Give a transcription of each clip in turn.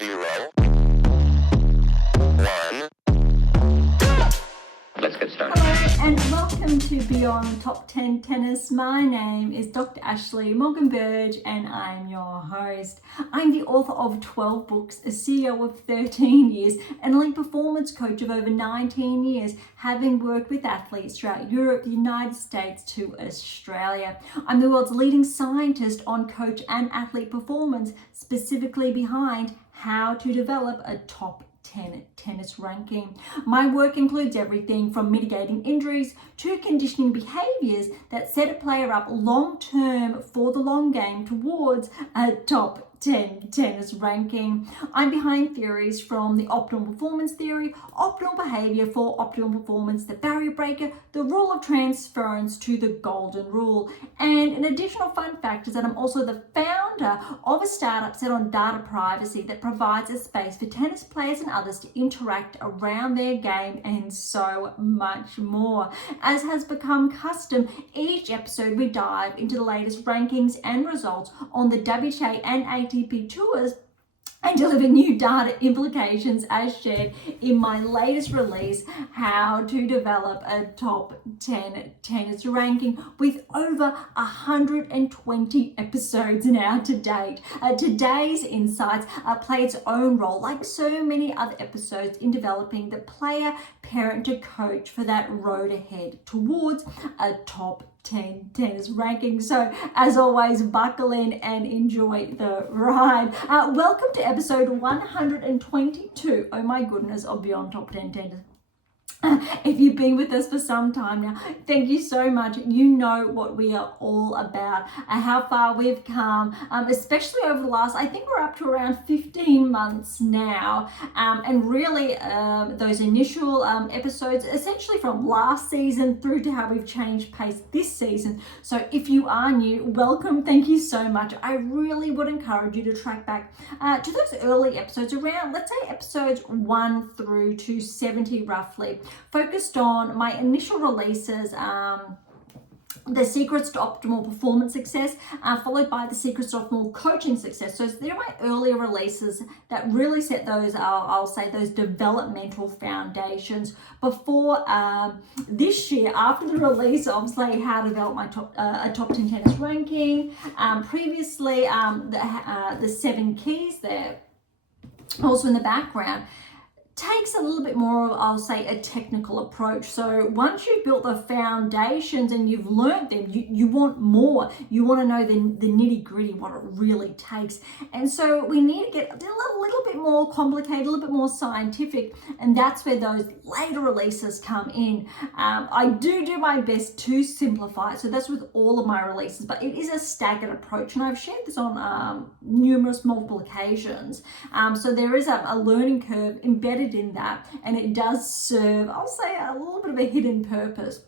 0, 1. Let's get started. Hello and welcome to Beyond Top 10 Tennis. My name is Dr. Ashley Morgan-Burge and I'm your host. I'm the author of 12 books, a CEO of 13 years, and a elite performance coach of over 19 years, having worked with athletes throughout Europe, the United States to Australia. I'm the world's leading scientist on coach and athlete performance, specifically behind how to develop a top 10 tennis ranking. My work includes everything from mitigating injuries to conditioning behaviors that set a player up long term for the long game towards a top 10 tennis ranking. I'm behind theories from the optimal performance theory, optimal behavior for optimal performance, the barrier breaker, the rule of transference to the golden rule. And an additional fun fact is that I'm also the founder of a startup set on data privacy that provides a space for tennis players and others to interact around their game and so much more. As has become custom, each episode we dive into the latest rankings and results on the WTA and ATP tours and deliver new data implications as shared in my latest release, How to Develop a Top 10 Tennis Ranking, with over 120 episodes now to date. Today's insights play its own role, like so many other episodes, in developing the player, parent to coach for that road ahead towards a top 10 tennis ranking. So as always, buckle in and enjoy the ride. Welcome to episode 122, oh my goodness, of Beyond Top 10 Tennis. If you've been with us for some time now, thank you so much. You know what we are all about, how far we've come, especially over the last, I think we're up to around 15 months now. And really those initial episodes, essentially from last season through to how we've changed pace this season. So if you are new, welcome. Thank you so much. I really would encourage you to track back to those early episodes around, let's say episodes 1 through to 70 roughly, focused on my initial releases, the secrets to optimal performance success, followed by the secrets to optimal coaching success. So they're my earlier releases that really set those, I'll say, those developmental foundations before this year, after the release of, say, How to Develop my a top 10 tennis ranking. Previously, the 7 keys there, also in the background, takes a little bit more of, I'll say, a technical approach. So once you've built the foundations and you've learned them, you want more. You want to know the nitty gritty, what it really takes. And so we need to get a little bit more complicated, a little bit more scientific. And that's where those later releases come in. I do my best to simplify it. So that's with all of my releases, but it is a staggered approach. And I've shared this on multiple occasions. So there is a learning curve embedded in that, and it does serve, I'll say, a little bit of a hidden purpose.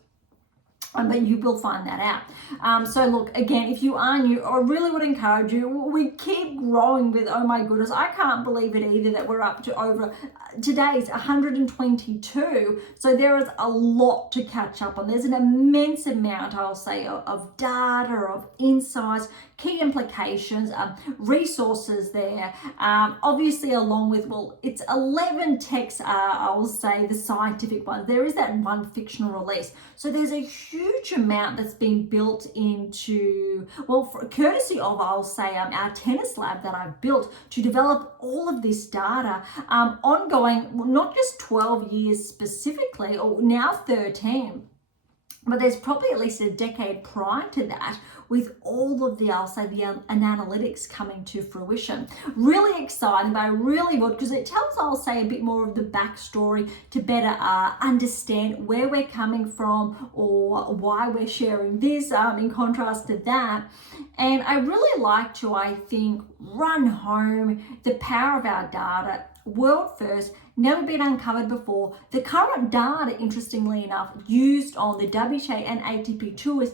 But you will find that out. So look, again, if you are new, I really would encourage you. We keep growing with, oh my goodness, I can't believe it either that we're up to over, today's 122. So there is a lot to catch up on. There's an immense amount, I'll say, of data, of insights, key implications, resources there. Obviously, along with, well, it's 11 texts, I will say, the scientific ones. There is that one fictional release. So there's a huge amount that's been built into, well, courtesy of, I'll say, our tennis lab that I've built to develop all of this data, ongoing, well, not just 12 years specifically, or now 13, but there's probably at least a decade prior to that, with all of the, I'll say, the analytics coming to fruition. Really exciting, but I really would, because it tells, I'll say, a bit more of the backstory to better understand where we're coming from or why we're sharing this in contrast to that. And I really like to, I think, run home the power of our data, world first, never been uncovered before. The current data, interestingly enough, used on the WTA and ATP tours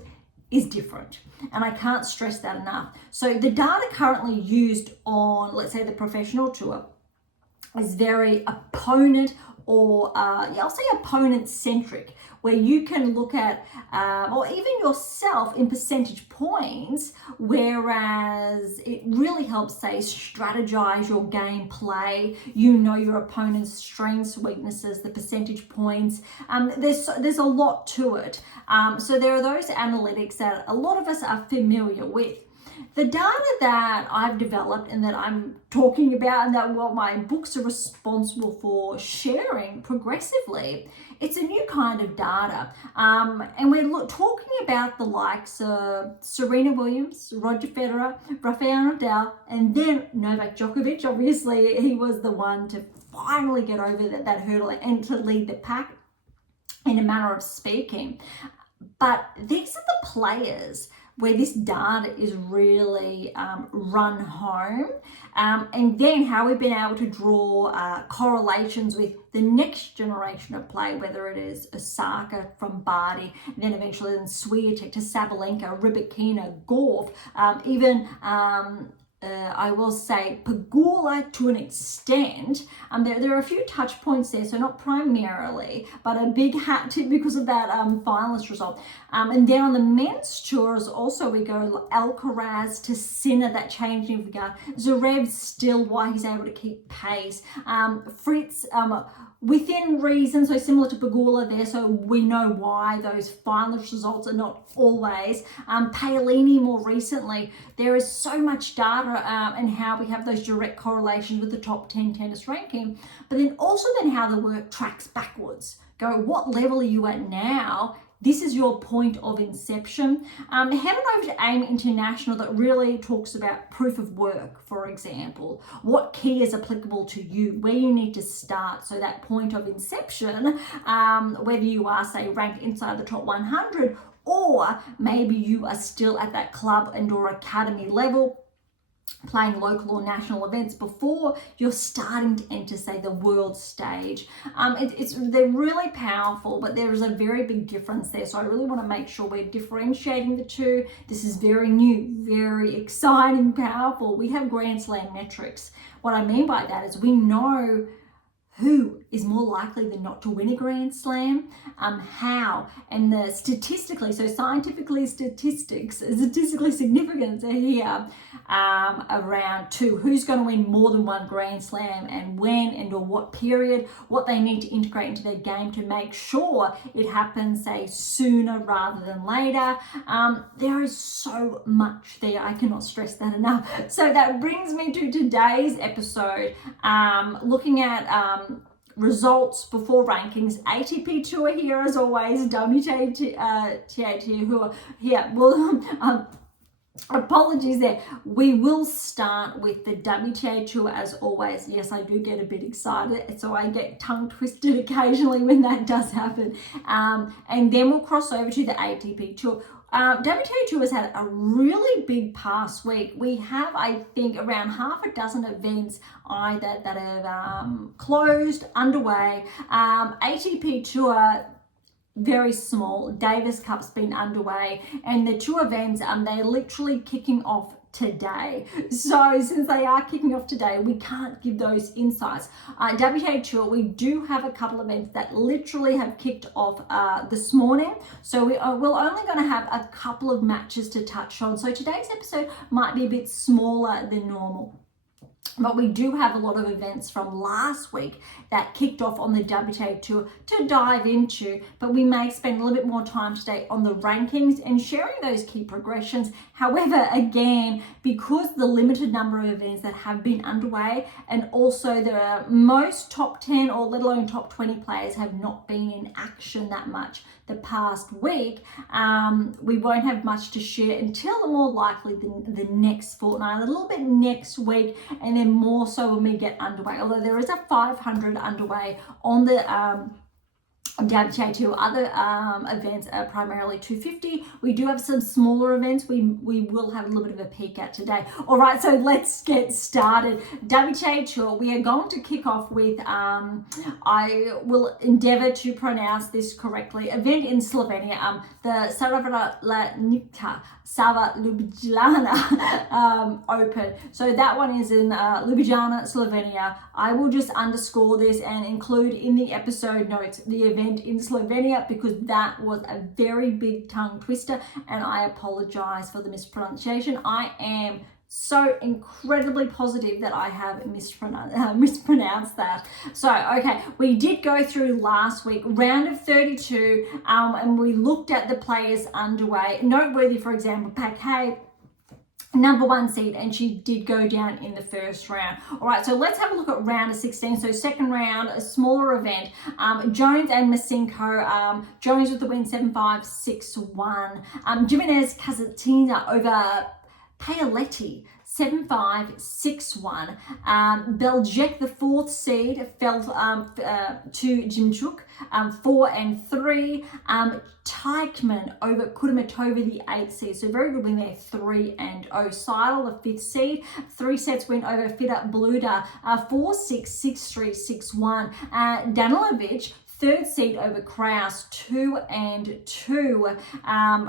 is different. And I can't stress that enough. So the data currently used on, let's say, the professional tour is very opponent or I'll say opponent centric, where you can look at or even yourself in percentage points, whereas it really helps, say, strategize your game play. You know your opponent's strengths, weaknesses, the percentage points. There's a lot to it. So there are those analytics that a lot of us are familiar with. The data that I've developed and that I'm talking about, and that what my books are responsible for sharing progressively, it's a new kind of data. And we're talking about the likes of Serena Williams, Roger Federer, Rafael Nadal, and then Novak Djokovic. Obviously, he was the one to finally get over that hurdle and to lead the pack in a manner of speaking. But these are the players where this data is really run home, and then how we've been able to draw correlations with the next generation of play, whether it is Osaka from Barty, and then eventually then Swiatek to Sabalenka, Rybakina, Gauff, even I will say Pegula to an extent. There are a few touch points there, so not primarily, but a big hat tip because of that finalist result. And then on the men's tours also we go Alcaraz to Sinner, that changing of the guard. Zverev still, why he's able to keep pace. Fritz, within reason, so similar to Pegula there, so we know why those finalist results are not always. Paolini more recently, there is so much data and how we have those direct correlations with the top 10 tennis ranking, but then also then how the work tracks backwards. Go, what level are you at now? This is your point of inception. Head on over to AM8 International that really talks about proof of work, for example. What key is applicable to you, where you need to start. So that point of inception, whether you are, say, ranked inside the top 100, or maybe you are still at that club and or academy level, playing local or national events before you're starting to enter, say, the world stage. They're really powerful, but there is a very big difference there. So I really want to make sure we're differentiating the two. This is very new, very exciting, powerful. We have Grand Slam metrics. What I mean by that is we know who is more likely than not to win a Grand Slam, how, and the statistically, so statistically significant here around who's going to win more than one Grand Slam and when and or what period, what they need to integrate into their game to make sure it happens, say, sooner rather than later. There is so much there, I cannot stress that enough. So that brings me to today's episode, looking at results before rankings. ATP Tour here as always, WTA who are here. Well, apologies there. We will start with the WTA Tour as always. Yes, I do get a bit excited, so I get tongue twisted occasionally when that does happen. And then we'll cross over to the ATP Tour. WTA Tour has had a really big past week. We have, I think, around half a dozen events either that have closed, underway. ATP Tour, very small. Davis Cup's been underway, and the two events, they're literally kicking off today. So since they are kicking off today, we can't give those insights. WTA Tour, we do have a couple of events that literally have kicked off this morning. So we're only going to have a couple of matches to touch on. So today's episode might be a bit smaller than normal. But we do have a lot of events from last week that kicked off on the WTA Tour to dive into, but we may spend a little bit more time today on the rankings and sharing those key progressions. However, again, because the limited number of events that have been underway, and also the most top 10 or let alone top 20 players have not been in action that much the past week, we won't have much to share until more likely the next fortnight, a little bit next week, and then more so when we get underway. Although there is a 500 underway on the WTA tour. Other events are primarily 250. We do have some smaller events we will have a little bit of a peek at today. All right, so let's get started. WTA tour, we are going to kick off with, I will endeavor to pronounce this correctly, event in Slovenia, the Ljubljana Open. So that one is in Ljubljana, Slovenia. I will just underscore this and include in the episode notes the event in Slovenia, because that was a very big tongue twister and I apologize for the mispronunciation. I am so incredibly positive that I have mispronounced that. So, okay, we did go through last week, round of 32, and we looked at the players underway. Noteworthy, for example, Paquet, number 1 seed, and she did go down in the first round. All right, so let's have a look at round of 16. So second round, a smaller event. Jones and Masenko. Jones with the win, 7-5, 6-1. Jimenez Kazatina over Paoletti, 7-5, 6-1. Beljek, the 4th seed, fell to Jimchuk, 4-3. Teichmann over Kudermetova, the 8th seed. So very good win there, 3-0. Seidel, the 5th seed, 3 sets win over Fida Bluda, 4-6, 6-3, 6-1. Danilovic, 3rd seed over Kraus, 2-2.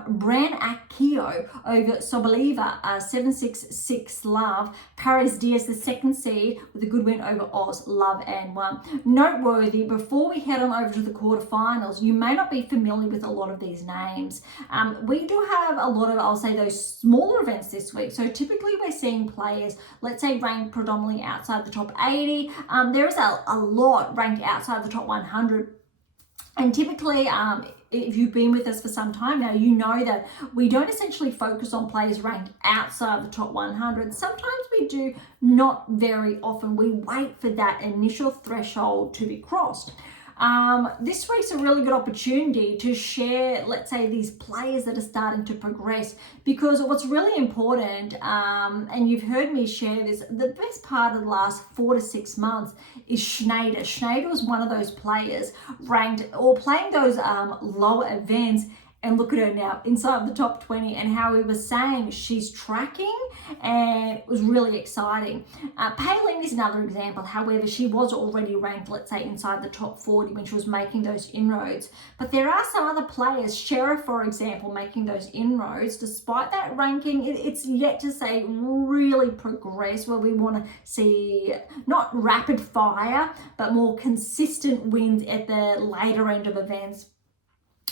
Bran Akio over Soboleva, 7-6, 6-love. Parrizas Diaz, the 2nd seed, with a good win over Oz, love and 1. Noteworthy, before we head on over to the quarterfinals, you may not be familiar with a lot of these names. We do have a lot of, I'll say, those smaller events this week. So typically we're seeing players, let's say, ranked predominantly outside the top 80. There is a lot ranked outside the top 100. And typically, if you've been with us for some time now, you know that we don't essentially focus on players ranked outside the top 100. Sometimes we do, not very often. We wait for that initial threshold to be crossed. This week's a really good opportunity to share, let's say, these players that are starting to progress, because what's really important, and you've heard me share this, the best part of the last 4 to 6 months is Schneider. Schneider was one of those players ranked or playing those lower events. And look at her now, inside the top 20, and how we were saying she's tracking, and it was really exciting. Palin is another example. However, she was already ranked, let's say, inside the top 40 when she was making those inroads. But there are some other players, Sheriff, for example, making those inroads. Despite that ranking, it's yet to say really progress, where we want to see not rapid fire, but more consistent wins at the later end of events.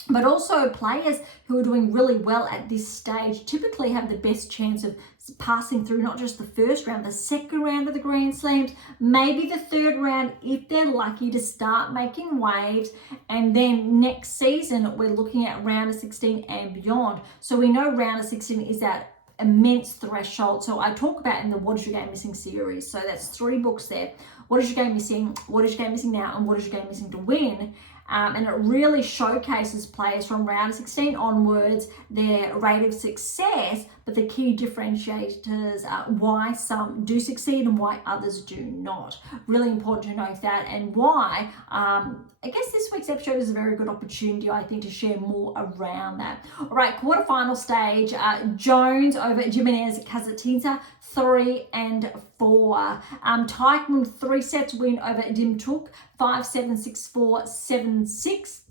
But also players who are doing really well at this stage typically have the best chance of passing through not just the first round, the second round of the Grand Slams, maybe the 3rd round if they're lucky to start making waves. And then next season, we're looking at round of 16 and beyond. So we know round of 16 is that immense threshold. So I talk about in the What Is Your Game Missing series. So that's 3 books there. What is your game missing? What is your game missing now? And what is your game missing to win? And it really showcases players from round 16 onwards, their rate of success, but the key differentiators are why some do succeed and why others do not. Really important to note that, and why I guess this week's episode is a very good opportunity, I think, to share more around that. All right, quarterfinal stage, Jones over Jimenez Kazatina, 3-4. Teichmann, 3 sets win over Dimtuk, 5-7, 6-4, 7-6.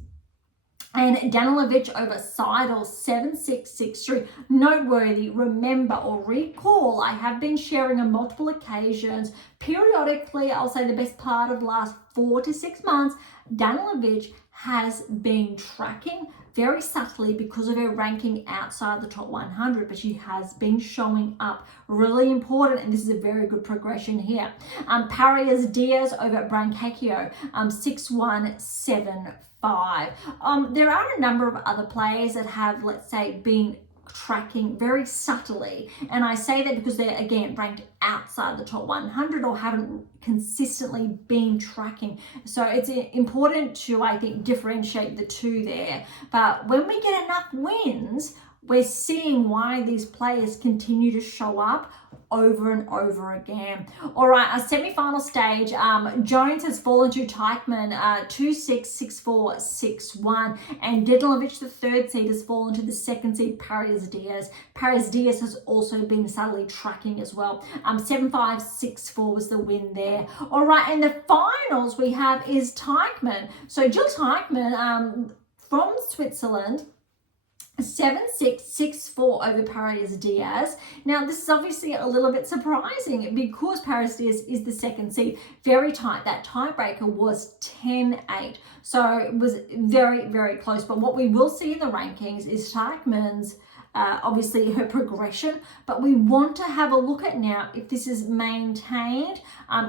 And Danilovic over Seidel, 7-6, 6-3. Noteworthy, remember or recall, I have been sharing on multiple occasions, periodically, I'll say the best part of the last 4 to 6 months, Danilovic has been tracking very subtly because of her ranking outside the top 100, but she has been showing up. Really important, and this is a very good progression here. Parrizas Diaz over Brancacchio, 6-1, 7-5. There are a number of other players that have, let's say, been tracking very subtly, and I say that because they're, again, ranked outside the top 100 or haven't consistently been tracking. So it's important to, I think, differentiate the two there. But when we get enough wins, we're seeing why these players continue to show up over and over again. All right, our semi-final stage, Jones has fallen to Teichmann 2-6, 6-4, 6-1, and Dedalovic, the third seed, has fallen to the second seed, Parrizas Diaz. Parrizas Diaz has also been subtly tracking as well. 7-5, 6-4 was the win there. All right, and the finals we have is Teichmann. So Jill Teichmann from Switzerland, 7-6, 6-4 over Parrizas Diaz. Now, this is obviously a little bit surprising because Parrizas Diaz is the second seed. Very tight. That tiebreaker was 10-8. So it was very, very close. But what we will see in the rankings is Teichmann's obviously her progression, but we want to have a look at now if this is maintained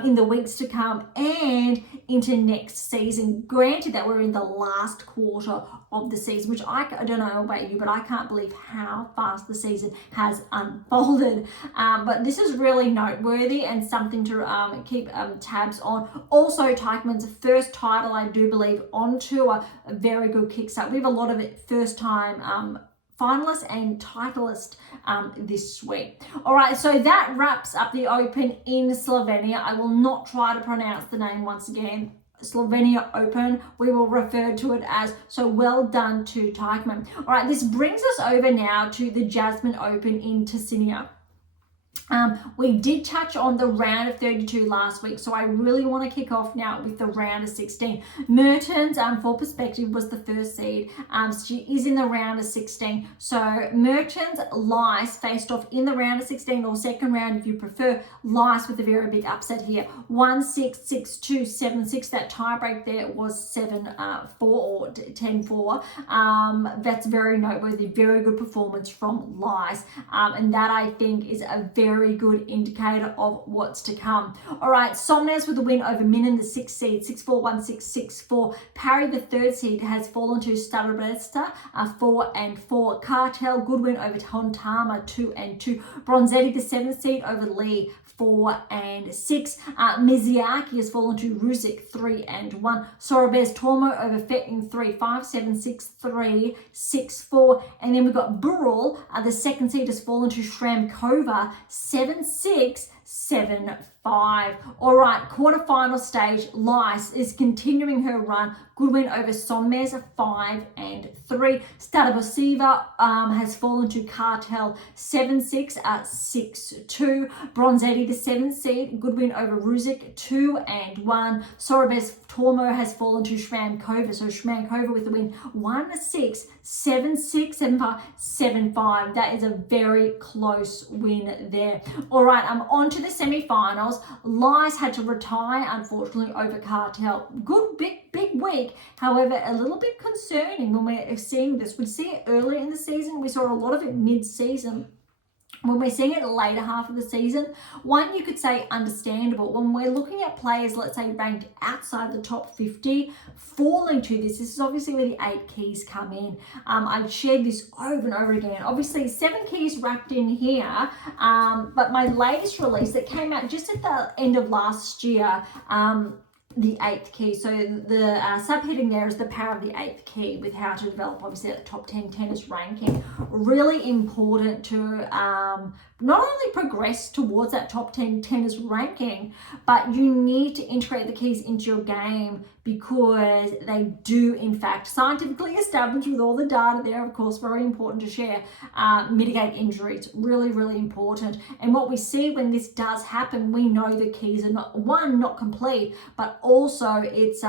in the weeks to come and into next season. Granted that we're in the last quarter of the season, which I don't know about you, but I can't believe how fast the season has unfolded. But this is really noteworthy and something to keep tabs on. Also, Teichmann's first title, I do believe, on tour, a very good kickstart. We have a lot of it first time finalist and titleist this week. All right, so that wraps up the Open in Slovenia. I will not try to pronounce the name once again. Slovenia Open, we will refer to it as. So well done to Teichmann. All right, this brings us over now to the Jasmin Open in Tunisia. We did touch on the round of 32 last week, so I really want to kick off now with the round of 16. Mertens, for perspective, was the first seed. She is in the round of 16. So Mertens, Lice faced off in the round of 16, or second round if you prefer. Lice with a very big upset here. 1-6, 6-2, 7-6. That tiebreak there was 7-4 or 10-4. That's very noteworthy. Very good performance from Lice. And that, I think, is a very good indicator of what's to come. All right, Somnes with a win over Minen, the 6th seed, 6-4, 1-6, 6-4. Parry, the 3rd seed, has fallen to Starobresta, 4-4. Kartal, good win over Hontama, 2-2. Bronzetti, the 7th seed, over Lee, 4-6. Miziaki has fallen to Ruzik, 3-1. Sorobes Tormo over Fettin, 3-5, 7-6, 3, 6-4. And then we've got Burul, the 2nd seed, has fallen to Sramkova, 7-6, 7-5. All right, quarterfinal stage, Lice is continuing her run. Good win over Sommes, 5-3. Stadabosiva has fallen to Kartal, 7-6, 6-2. Bronzetti, the 7th seed, good win over Ruzik, 2-1. Sorobes Tormo has fallen to Sramkova. So Sramkova with the win, 1-6, 7-6, 7-5, 7-5. That is a very close win there. All right, on to the semi-finals. Lice had to retire, unfortunately, over Kartal. Good, big week. However, a little bit concerning when we're seeing this. We see it earlier in the season. We saw a lot of it mid-season. When we're seeing it later half of the season, one, you could say understandable. When we're looking at players, let's say ranked outside the top 50, falling to this is obviously where the 8 keys come in. I've shared this over and over again. Obviously, 7 keys wrapped in here, but my latest release that came out just at the end of last year, the 8th key. So the subheading there is the power of the 8th key, with how to develop obviously at the top 10 tennis ranking. Really important to not only progress towards that top 10 tennis ranking, but you need to integrate the keys into your game, because they do, in fact, scientifically established with all the data there, of course, very important to share, mitigate injuries. Really, really important. And what we see when this does happen, we know the keys are not complete, but also it's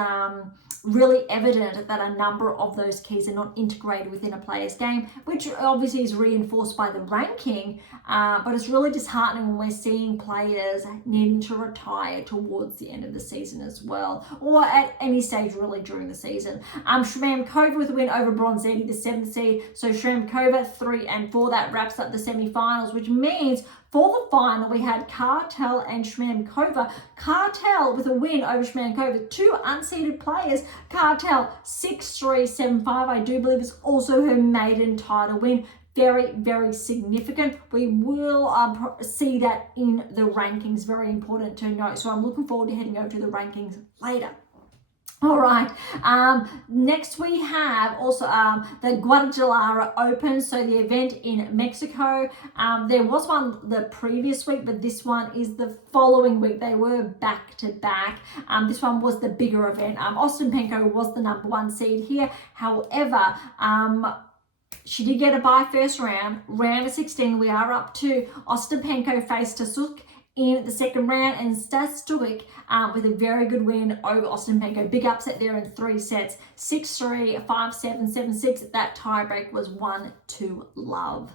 really evident that a number of those keys are not integrated within a player's game, which obviously is reinforced by the ranking, but it's really disheartening when we're seeing players needing to retire towards the end of the season as well, or at any stage really during the season. Sramkova with a win over Bronzetti, the 7th seed. So Sramkova 3-4. That wraps up the semi-finals, which means for the final, we had Kartal and Sramkova. Kartal with a win over Sramkova. 2 unseeded players. Kartal 6-3, 7-5. I do believe it's also her maiden title win. Very, very significant. We will see that in the rankings. Very important to note. So I'm looking forward to heading over to the rankings later. All right, next we have also the Guadalajara Open, so the event in Mexico. There was one the previous week, but this one is the following week. They were back to back. This one was the bigger event. Ostapenko was the #1 seed here. However, she did get a bye first round. Round of 16, we are up to Ostapenko faced Tasuk in the second round, and Stastuk with a very good win over Ostapenko. Big upset there in 3 sets, 6-3, 5-7, 7-6. That tiebreak was 1-2 love.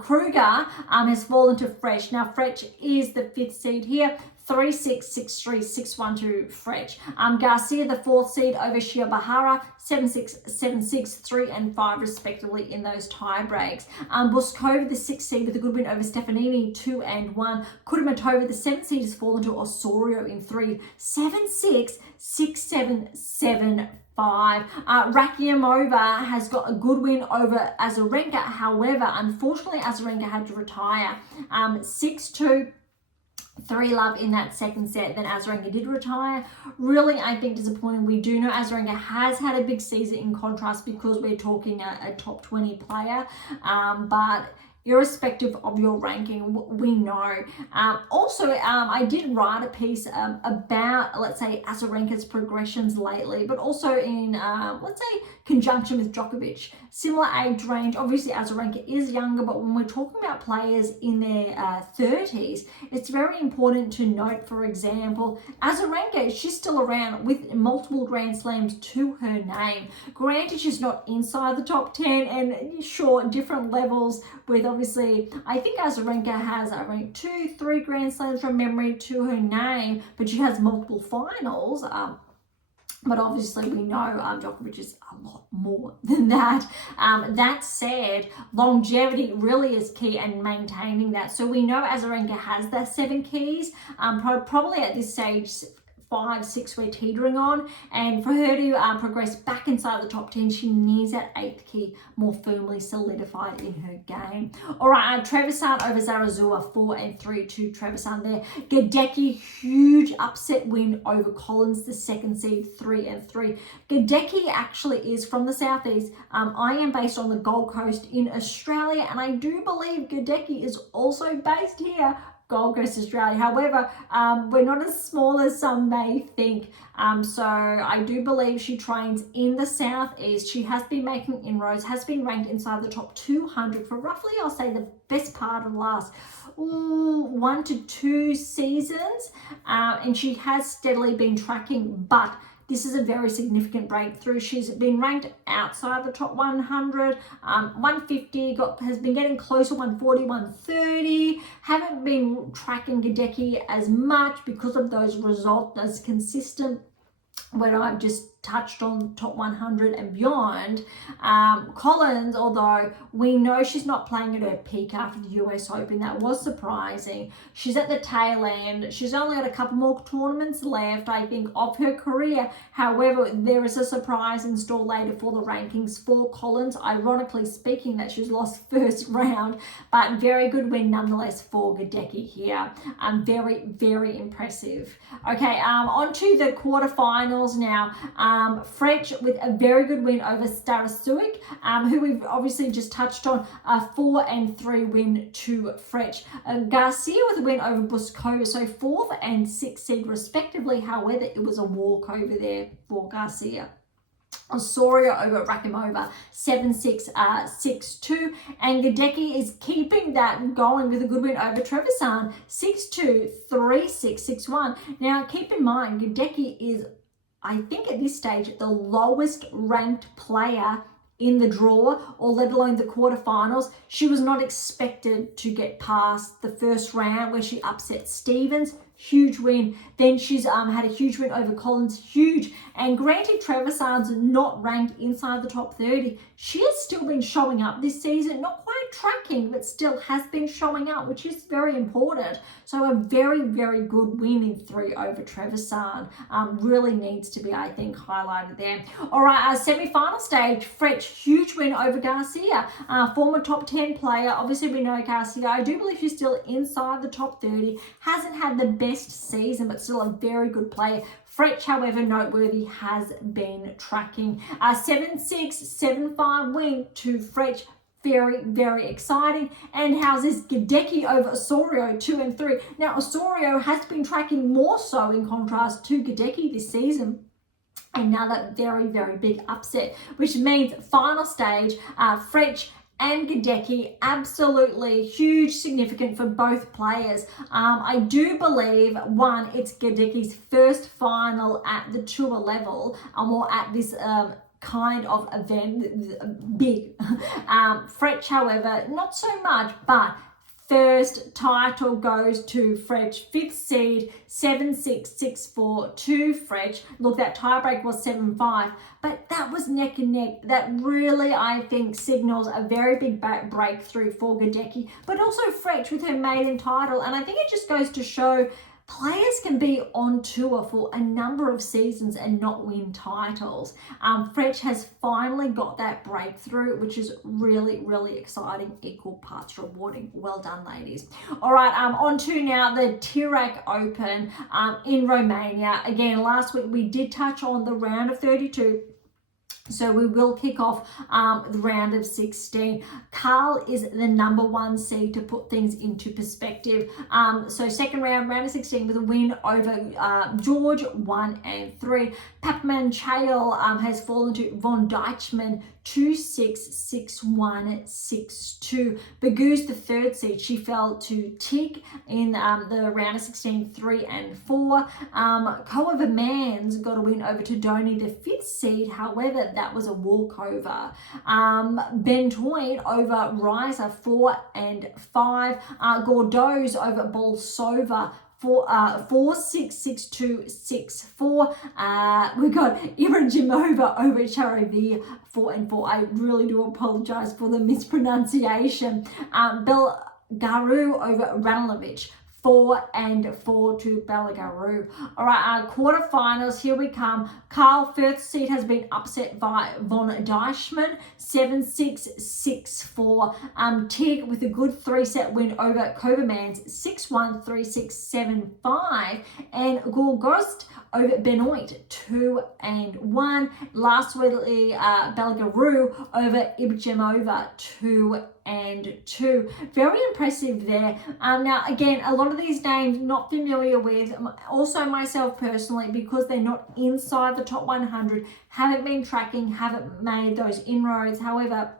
Kruger has fallen to Frech. Now Frech is the 5th seed here. 3-6, 6-3, 6-1 to Frech. Garcia, the 4th seed over Shibahara, 7-6, 7-6, 3 and 5 respectively in those tie breaks. Boskova, the 6th seed with a good win over Stefanini, 2 and 1. Kudermetova, the 7th seed, has fallen to Osorio in 3, 7-6, 6-7, 7-5. Rakiamova has got a good win over Azarenka. However, unfortunately, Azarenka had to retire. 6-2. 3 love in that second set. Then Azarenka did retire. Really, I think disappointing. We do know Azarenka has had a big season in contrast because we're talking a top 20 player. But irrespective of your ranking, we know. I did write a piece about, let's say, Azarenka's progressions lately, but also in, let's say, conjunction with Djokovic. Similar age range. Obviously, Azarenka is younger, but when we're talking about players in their 30s, it's very important to note, for example, Azarenka, she's still around with multiple Grand Slams to her name. Granted, she's not inside the top 10, and sure, different levels with, obviously, I think Azarenka has around 2-3 Grand Slams from memory to her name, but she has multiple finals. But obviously we know Djokovic is a lot more than that. That said, longevity really is key and maintaining that. So we know Azarenka has the 7 keys. Probably at this stage, 5, 6 we're teetering on, and for her to progress back inside the top 10, she needs that 8th key more firmly solidified in her game. All right, Trevisan over Zarazua, 4-3 to Trevisan there. Gadecki, huge upset win over Collins, the 2nd seed, 3-3. Gadecki actually is from the southeast. I am based on the Gold Coast in Australia, and I do believe Gadecki is also based here, Gold Coast, Australia. However, we're not as small as some may think. So I do believe she trains in the southeast. She has been making inroads, has been ranked inside the top 200 for roughly, I'll say, the best part of the last 1 to 2 seasons. And she has steadily been tracking, but this is a very significant breakthrough. She's been ranked outside the top 100, 150, has been getting closer, 140, 130. Haven't been tracking Gadecki as much because of those results as consistent when I've just touched on top 100 and beyond. Collins, although we know she's not playing at her peak after the US Open, that was surprising. She's at the tail end. She's only got a couple more tournaments left, I think, of her career. However, there is a surprise in store later for the rankings for Collins. Ironically speaking, that she's lost first round, but very good win nonetheless for Gadecki here. Very, very impressive. Okay, on to the quarterfinals now. Frech with a very good win over Starasuik, who we've obviously just touched on, a 4-3 win to Frech. Garcia with a win over Boskova, so 4th and 6th seed respectively. However, it was a walkover there for Garcia. Osorio over Rakimova, 7-6, 6-2, and Gadecki is keeping that going with a good win over Trevisan, 6-2, 3-6, 6-1. Now, keep in mind, Gadecki is, I think at this stage, the lowest ranked player in the draw, or let alone the quarterfinals. She was not expected to get past the first round where she upset Stevens. Huge win. Then she's had a huge win over Collins, huge. And granted, Trevisan's not ranked inside the top 30. She has still been showing up this season, not quite tracking, but still has been showing up, which is very important. So a very, very good win in 3 over Trevisan. Really needs to be, I think, highlighted there. All right, our semi-final stage, Frech, huge win over Garcia, former top 10 player. Obviously, we know Garcia. I do believe she's still inside the top 30. Hasn't had the best season, but still a very good player. Frech, however, noteworthy, has been tracking. 7-6, 7-5 win to Frech. Very, very exciting. And how's this? Gadecki over Osorio, 2 and 3. Now, Osorio has been tracking more so in contrast to Gadecki this season. Another very, very big upset, which means final stage, Frech and Gadecki, absolutely huge, significant for both players. I do believe, one, it's Gadecki's first final at the tour level, or at this kind of event, big. Frech, however, not so much, but first title goes to Frech, 5th seed, 7-6, 6-4 to Frech. Look, that tiebreak was 7-5, but that was neck and neck. That really, I think, signals a very big breakthrough for Gadecki, but also Frech with her maiden title. And I think it just goes to show players can be on tour for a number of seasons and not win titles. Frech has finally got that breakthrough, which is really, really exciting, equal parts rewarding. Well done, ladies. All right, on to now the Tiriac Open in Romania. Again, last week we did touch on the round of 32. So we will kick off the round of 16. Kartal is the number 1 seed to put things into perspective. So second round, round of 16 with a win over George, 1 and 3. Papman Chael has fallen to von Deichmann, 2-6, 6-1, 6-2. Bagoo's the 3rd seed. She fell to Tig in the round of 16, 3 and 4. Koa Vermaan's got a win over Todoni, the 5th seed. However, that was a walkover. Ben Toyne over Riser, 4 and 5. Gordo's over Bolsova, 4-6, 6-2, 6-4. We got Ibrahimova over Charavia, 4 and 4. I really do apologize for the mispronunciation. Bulgaru over Ranovic, 4 and 4 to Bulgaru. All right, quarterfinals, here we come. Kartal, 1st seed, has been upset by von Deichmann, 7-6, 6-4. Tig with a good 3-set win over Kovermans, 6-1, 3-6, 7-5. And Gorgost over Benoit, 2 and 1. Lastly, Bulgaru over Ibrahimova, 2 and 2. Very impressive there. Now, again, a lot of these names not familiar with, also myself personally, because they're not inside the top 100, haven't been tracking, haven't made those inroads. However,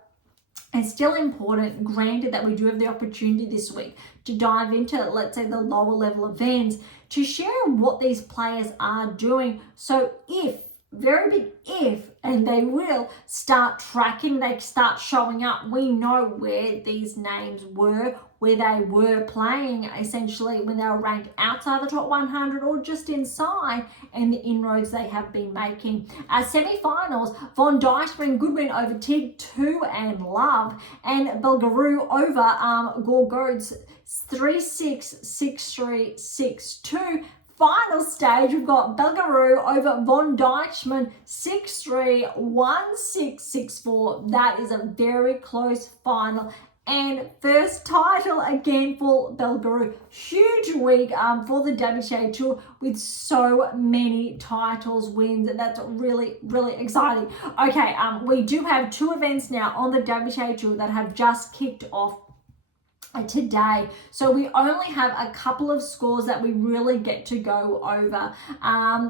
it's still important, granted that we do have the opportunity this week to dive into, let's say, the lower level events, to share what these players are doing. So if, very big if, and they will start tracking, they start showing up, we know where these names were, where they were playing, essentially when they were ranked outside the top 100 or just inside, and the inroads they have been making. Semi-finals, von Deichmann, good win over Tig, 2 and love, and Bulgaru over Gorgods, 3-6, 6-3, 6-2. Final stage, we've got Bulgaru over von Deichmann, 6-3, 1-6, 6-4. That is a very close final. And first title again for Bulgaru. Huge week for the WTA Tour with so many titles wins. That's really, really exciting. Okay, we do have 2 events now on the WTA Tour that have just kicked off today, so we only have a couple of scores that we really get to go over.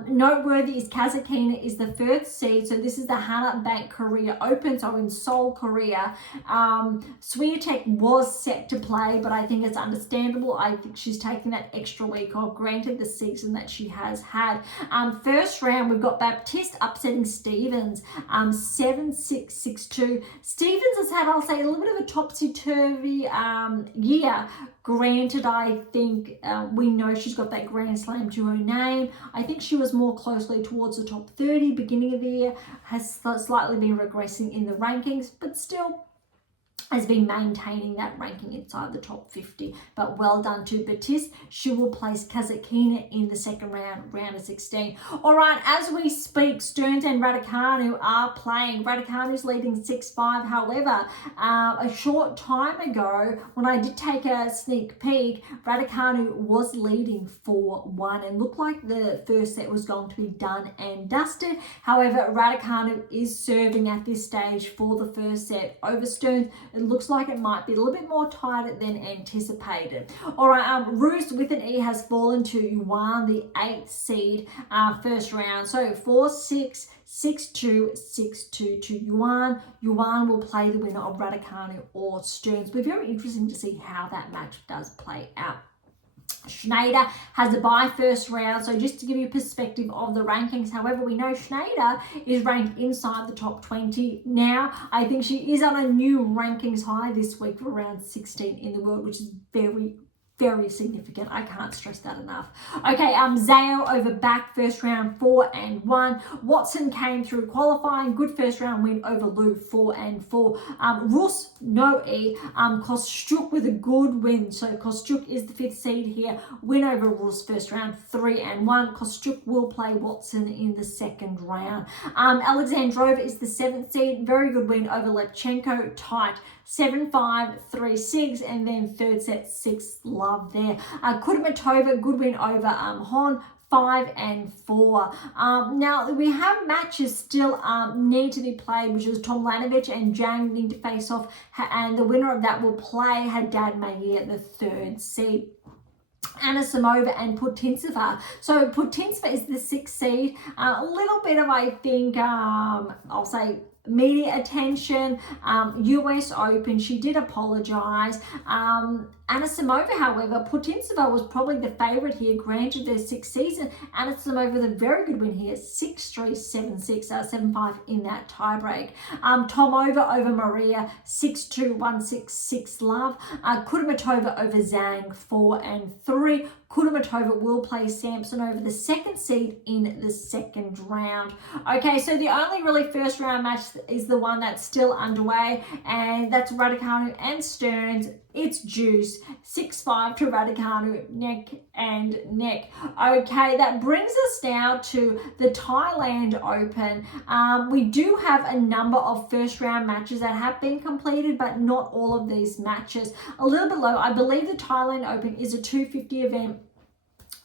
Noteworthy is Kazakhina is the 1st seed, so this is the Hana Bank Korea Open, so in Seoul, Korea. Swiatek was set to play, but I think it's understandable. I think she's taking that extra week off, granted the season that she has had. First round, we've got Baptiste upsetting Stevens, 7-6, 6-2. Stevens has had, I'll say, a little bit of a topsy-turvy year. Granted, I think we know she's got that Grand Slam to her name. I think she was more closely towards the top 30 beginning of the year, has slightly been regressing in the rankings, but still has been maintaining that ranking inside the top 50. But well done to Batiste. She will place Kazatkina in the second round, round of 16. All right, as we speak, Stearns and Raducanu are playing. Raducanu's leading 6-5. However, a short time ago, when I did take a sneak peek, Raducanu was leading 4-1 and looked like the first set was going to be done and dusted. However, Raducanu is serving at this stage for the first set over Stearns. It looks like it might be a little bit more tighter than anticipated. All right, Roos with an E has fallen to Yuan, the 8th seed, first round. So 4-6, 6-2, 6-2 to Yuan. Yuan will play the winner of Raducanu or Stearns. It'll be very interesting to see how that match does play out. Schneider has a bye first round, so just to give you perspective of the rankings. However, we know Schneider is ranked inside the top 20 now. I think she is on a new rankings high this week for around 16 in the world, which is very significant. I can't stress that enough. Okay, Zhao over back first round 4-1. Watson came through qualifying, good first round win over Liu 4-4. Rus no E. Kostyuk with a good win. So Kostyuk is the 5th seed here. Win over Rus first round 3-1. Kostyuk will play Watson in the second round. Alexandrova is the 7th seed. Very good win over Lepchenko. Tight 7-5, 3-6, and then third set 6-love there. Kudermetova, good win over Hon. 5-4. Now we have matches still need to be played, which is Tomljanovic and Zhang need to face off, and the winner of that will play Haddad Mahir, the 3rd seed. Anisimova and Putintseva. So Putintseva is the 6th seed. A little bit of, I think, I'll say, media attention, US Open. She did apologize. Anisimova, however, Putintseva was probably the favorite here, granted their 6th season. Anisimova with a very good win here, 6-3, 7-6, 7-5 in that tiebreak. Tomova over Maria, 6-2, 1-6, 6-love. Kudermetova over Zhang, 4-3. Kudermetova will play Sampson over the 2nd seed in the second round. Okay, so the only really first round match is the one that's still underway, and that's Raducanu and Stearns. It's juice. 6-5 to Raducanu, neck and neck. Okay, that brings us now to the Thailand Open. We do have a number of first round matches that have been completed, but not all of these matches. A little bit low. I believe the Thailand Open is a 250 event.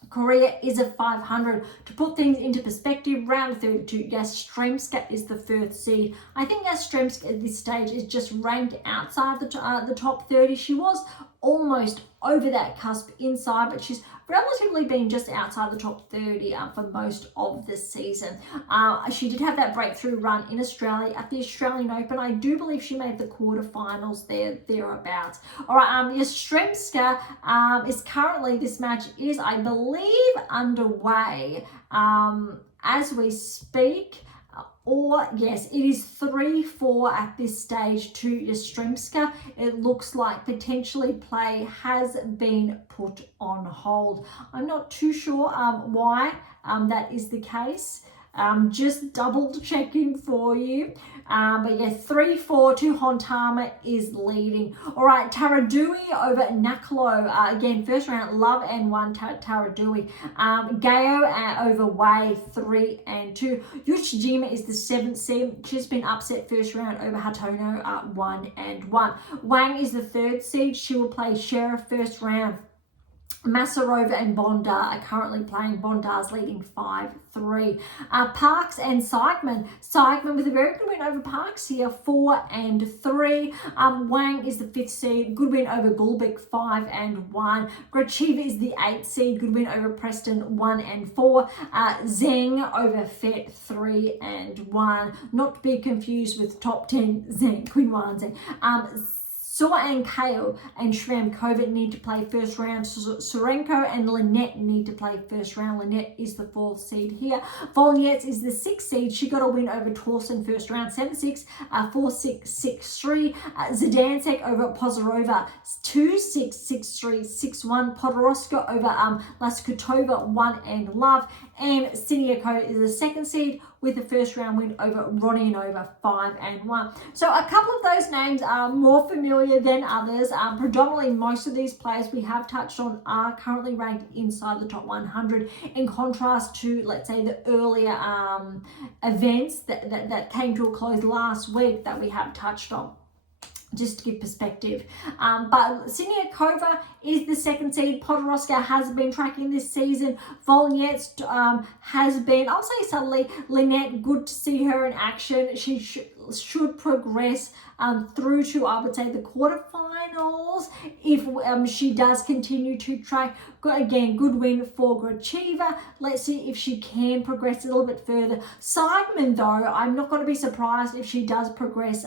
Korea is a 500. To put things into perspective, round 32, Yastremska is the 1st seed. I think Yastremska at this stage is just ranked outside the top 30. She was almost over that cusp inside, but she's relatively been just outside the top 30 for most of the season. She did have that breakthrough run in Australia at the Australian Open. I do believe she made the quarterfinals thereabouts. All right, Yastremska is currently, this match is, I believe, underway as we speak. Or, yes, it is 3-4 at this stage to Yastremska. It looks like potentially play has been put on hold. I'm not too sure why that is the case. Just double checking for you. But yeah, 3-4 to Hontama is leading. All right, Taradui over Naklo. Again, first round, love and 1 Taradui. Gayo over Wei, 3-2. Yuchijima is the 7th seed. She's been upset first round over Hatono, 1-1. Wang is the 3rd seed. She will play Sheriff first round. Masarova and Bondar are currently playing. Bondar's leading 5-3. Parks and Seidman. Seidman with a very good win over Parks here, 4-3. Wang is the 5th seed. Good win over Gulbik, 5-1. Gracheva is the 8th seed. Good win over Preston, 1-4. Zheng over Fet, 3-1. Not to be confused with top 10 Zheng, Quinwan Zheng. Sua and Kale and Sramkova need to play first round. Surenko and Lynette need to play first round. Lynette is the 4th seed here. Volnets is the 6th seed. She got a win over Torsen first round, 7-6, 4-6, 6-3. Zidansek over Pozarova, 2-6, 6-3, 6-1. Podoroska over Laskutova, 1-love. and Tiriac is the second seed with a first round win over Romania 5-1. So a couple of those names are more familiar than others. Predominantly most of these players we have touched on are currently ranked inside the top 100, in contrast to, let's say, the earlier events that came to a close last week that we have touched on, just to give perspective. But Sramkova is the second seed. Podoroska has been tracking this season. Volnyets has been, I'll say subtly. Lynette, good to see her in action. She should progress through to, I would say, the quarterfinals if she does continue to track. Again, good win for Gracheva. Let's see if she can progress a little bit further. Seidman, though, I'm not going to be surprised if she does progress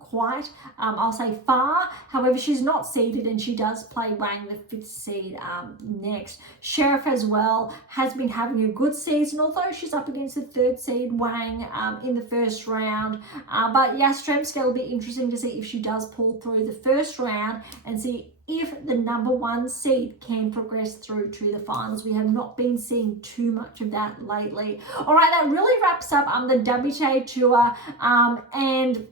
quite, I'll say, far. However, she's not seeded and she does play Wang, the fifth seed, next. Sheriff as well has been having a good season, although she's up against the third seed Wang in the first round. But Yastremska will be interesting to see if she does pull through the first round and see if the number one seed can progress through to the finals. We have not been seeing too much of that lately. All right, that really wraps up the WTA Tour and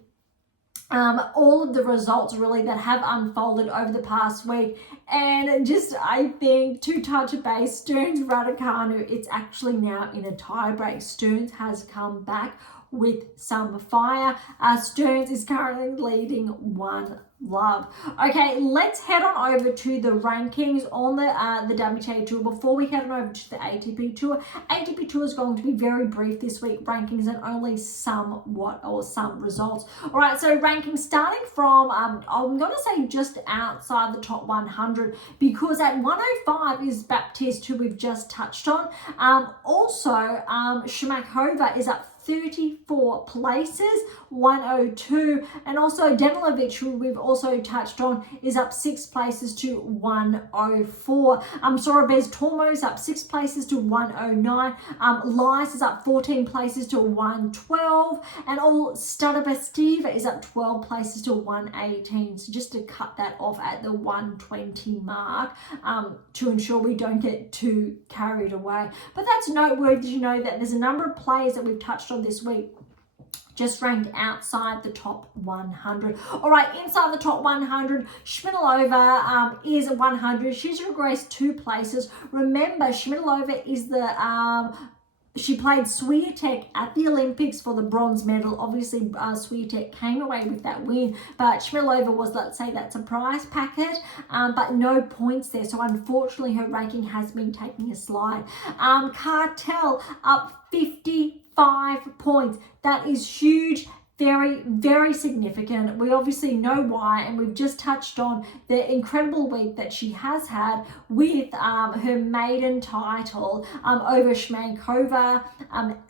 all of the results really that have unfolded over the past week. And just, I think, to touch base, Stearns Raducanu, it's actually now in a tiebreak. Stearns has come back with some fire. Stearns is currently leading 1-love. Okay, let's head on over to the rankings on the WTA Tour before we head on over to the ATP Tour. ATP Tour is going to be very brief this week, rankings and only some results. All right, so rankings starting from, I'm going to say just outside the top 100, because at 105 is Baptiste, who we've just touched on. Also, Sramkova is up 34 places, 102, and also Demilovic, who we've also touched on, is up 6 places to 104. Sorobes Tormo is up 6 places to 109. Lice is up 14 places to 112, and all Stadabestiva is up 12 places to 118. So just to cut that off at the 120 mark, to ensure we don't get too carried away. But that's noteworthy to know that there's a number of players that we've touched on this week just ranked outside the top 100. All right, inside the top 100, Shmidlova is 100. She's regressed 2 places. Remember, Shmidlova is the she played Swiatek at the Olympics for the bronze medal. Obviously, Swiatek came away with that win, but Shmidlova was, let's say, that surprise packet, but no points there. So unfortunately, her ranking has been taking a slide. Kartal up 55 points. That is huge. Very, very significant. We obviously know why, and we've just touched on the incredible week that she has had with her maiden title over Sramkova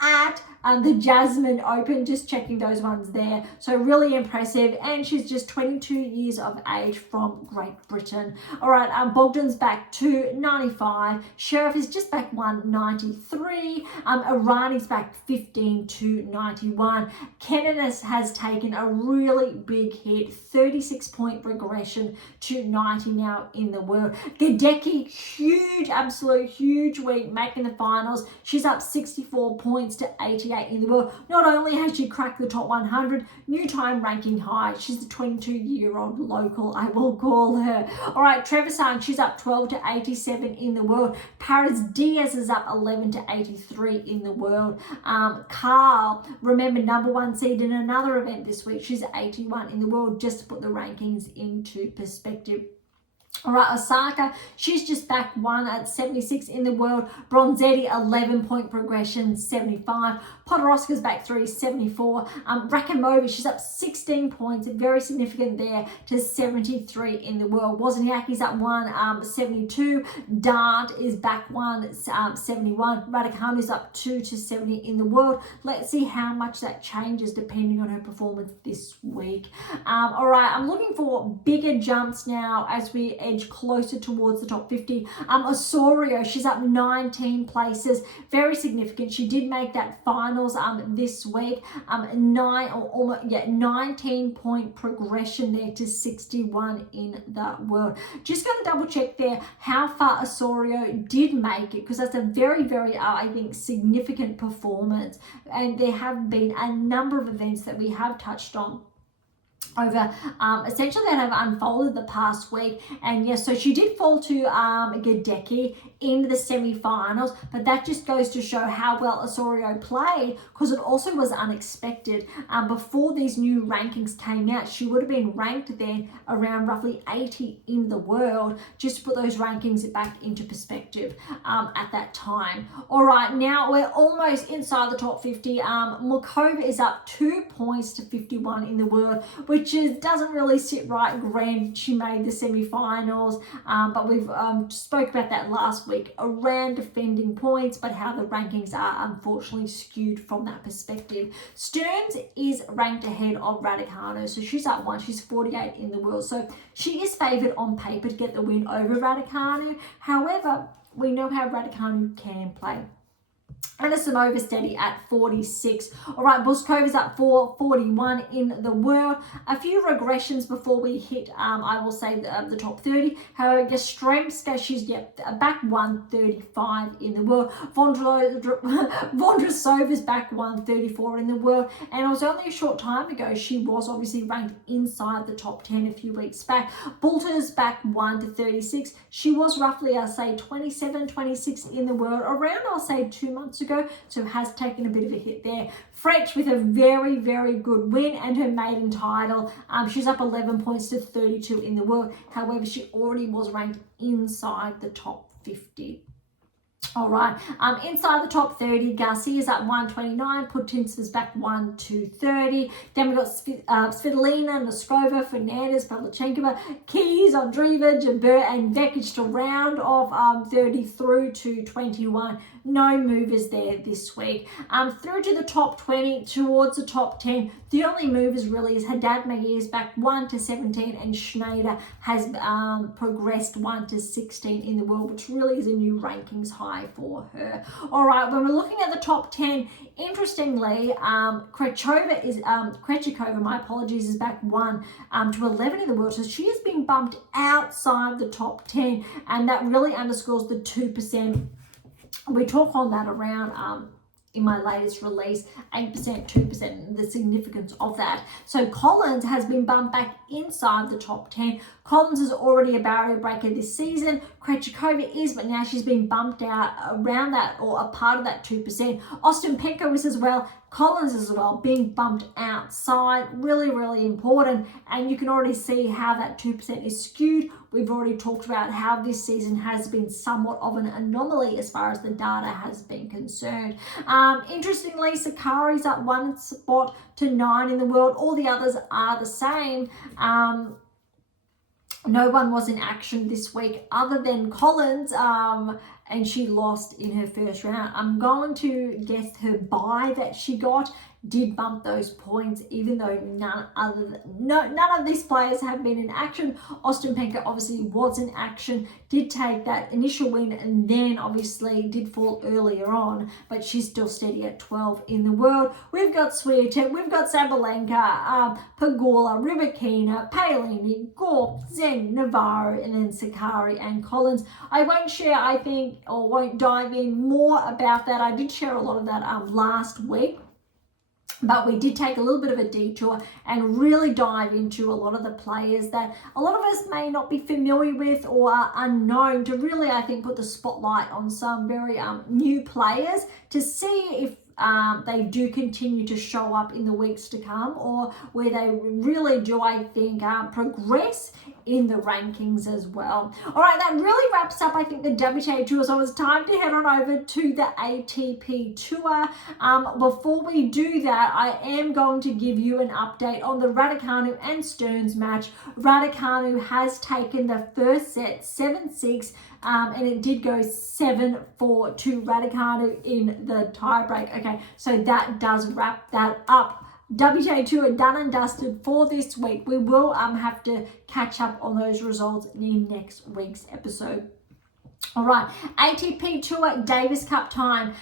at the Jasmin Open, just checking those ones there. So really impressive, and she's just 22 years of age from Great Britain. All right, Bogdan's back to 95. Sheriff is just back 193. Irani's back 15 to 91. Kennenis has taken a really big hit, 36-point regression to 90 now in the world. Gadecki, huge, absolute huge week, making the finals. She's up 64 points to 88 in the world. Not only has she cracked the top 100, new time ranking high. She's the 22-year-old local, I will call her. All right, Trevisan, she's up 12 to 87 in the world. Parrizas Diaz is up 11 to 83 in the world. Kartal, remember, number 1 seed in another event this week. She's 81 in the world, just to put the rankings into perspective. All right, Osaka, she's just back 1 at 76 in the world. Bronzetti, 11-point progression, 75. Podoroska's back 3, 74. Rakimova, she's up 16 points, very significant there, to 73 in the world. Wozniacki's up 1, 72. Dart is back 1, 71. Raducanu's up 2 to 70 in the world. Let's see how much that changes depending on her performance this week. All right, I'm looking for bigger jumps now as we edge closer towards the top 50. Osorio, she's up 19 places, very significant. She did make that finals this week. 19-point progression there to 61 in the world. Just going to double check there how far Osorio did make it, because that's a very, very, I think, significant performance. And there have been a number of events that we have touched on over essentially that have unfolded the past week. And yes, so she did fall to Gadecki in the semi-finals, but that just goes to show how well Osorio played, because it also was unexpected. Before these new rankings came out, she would have been ranked then around roughly 80 in the world, just to put those rankings back into perspective at that time. All right, now we're almost inside the top 50. Sramkova is up 2 points to 51 in the world, which doesn't really sit right. Granted, she made the semi-finals, but we've spoke about that last week around defending points, but how the rankings are unfortunately skewed from that perspective. Stearns is ranked ahead of Raducanu, so she's up 1. She's 48 in the world, so she is favoured on paper to get the win over Raducanu. However, we know how Raducanu can play. Anisimova steady at 46. All right, Bouzkova's up 41 in the world. A few regressions before we hit, I will say, the top 30. However, Yastremska, she's back 135 in the world. Vondrasova's back 134 in the world. And it was only a short time ago, she was obviously ranked inside the top 10 a few weeks back. Bulter's back 1 to 36. She was roughly, I'll say, 27, 26 in the world around, I'll say, 2 months ago, so has taken a bit of a hit there. Frech with a very, very good win and her maiden title. She's up 11 points to 32 in the world. However, she already was ranked inside the top 50. All right, inside the top 30, Garcia's at 129, Putintsev's back 1 to 30. Then we've got Svitolina, Noskova, Fernandez, Pavlyuchenkova, Keys, Andreeva, Jabeur, and Vekic to round off 30 through to 21. No movers there this week. Through to the top 20, towards the top 10, the only movers really is Haddad Meghir back 1 to 17, and Schneider has progressed 1 to 16 in the world, which really is a new rankings high for her. All right, when we're looking at the top 10, interestingly, Krejcikova, my apologies, is back 1 to 11 in the world. So she has been bumped outside the top 10, and that really underscores the 2%. We talk on that around in my latest release, 8%, 2%, the significance of that. So Collins has been bumped back inside the top 10. Collins is already a barrier breaker this season. Krejcikova is, but now she's been bumped out around that, or a part of that 2%. Ostapenko is as well. Collins as well, being bumped outside. Really, really important. And you can already see how that 2% is skewed. We've already talked about how this season has been somewhat of an anomaly as far as the data has been concerned. Interestingly, Sakari's up 1 spot to 9 in the world. All the others are the same. No one was in action this week other than Collins, and she lost in her first round. I'm going to guess her bye that she got did bump those points, even though none of these players have been in action. Ostapenko obviously was in action, did take that initial win, and then obviously did fall earlier on, but she's still steady at 12 in the world. We've got Swiatek, we've got Sabalenka, Pegula, Rybakina, Palini, Gorp, Zen, Navarro, and then Sakari and Collins. I won't share, I think, or won't dive in more about that. I did share a lot of that last week. But we did take a little bit of a detour and really dive into a lot of the players that a lot of us may not be familiar with or are unknown, to really, I think, put the spotlight on some very new players to see if they do continue to show up in the weeks to come, or where they really do, I think, progress in the rankings as well. All right, that really wraps up, I think, the WTA Tour. So it's time to head on over to the ATP Tour. Before we do that, I am going to give you an update on the Raducanu and Stearns match. Raducanu has taken the first set 7-6, and it did go 7-4 to Raducanu in the tiebreak. Okay, so that does wrap that up. WTA Tour done and dusted for this week. We will have to catch up on those results in next week's episode. All right, ATP Tour Davis Cup time.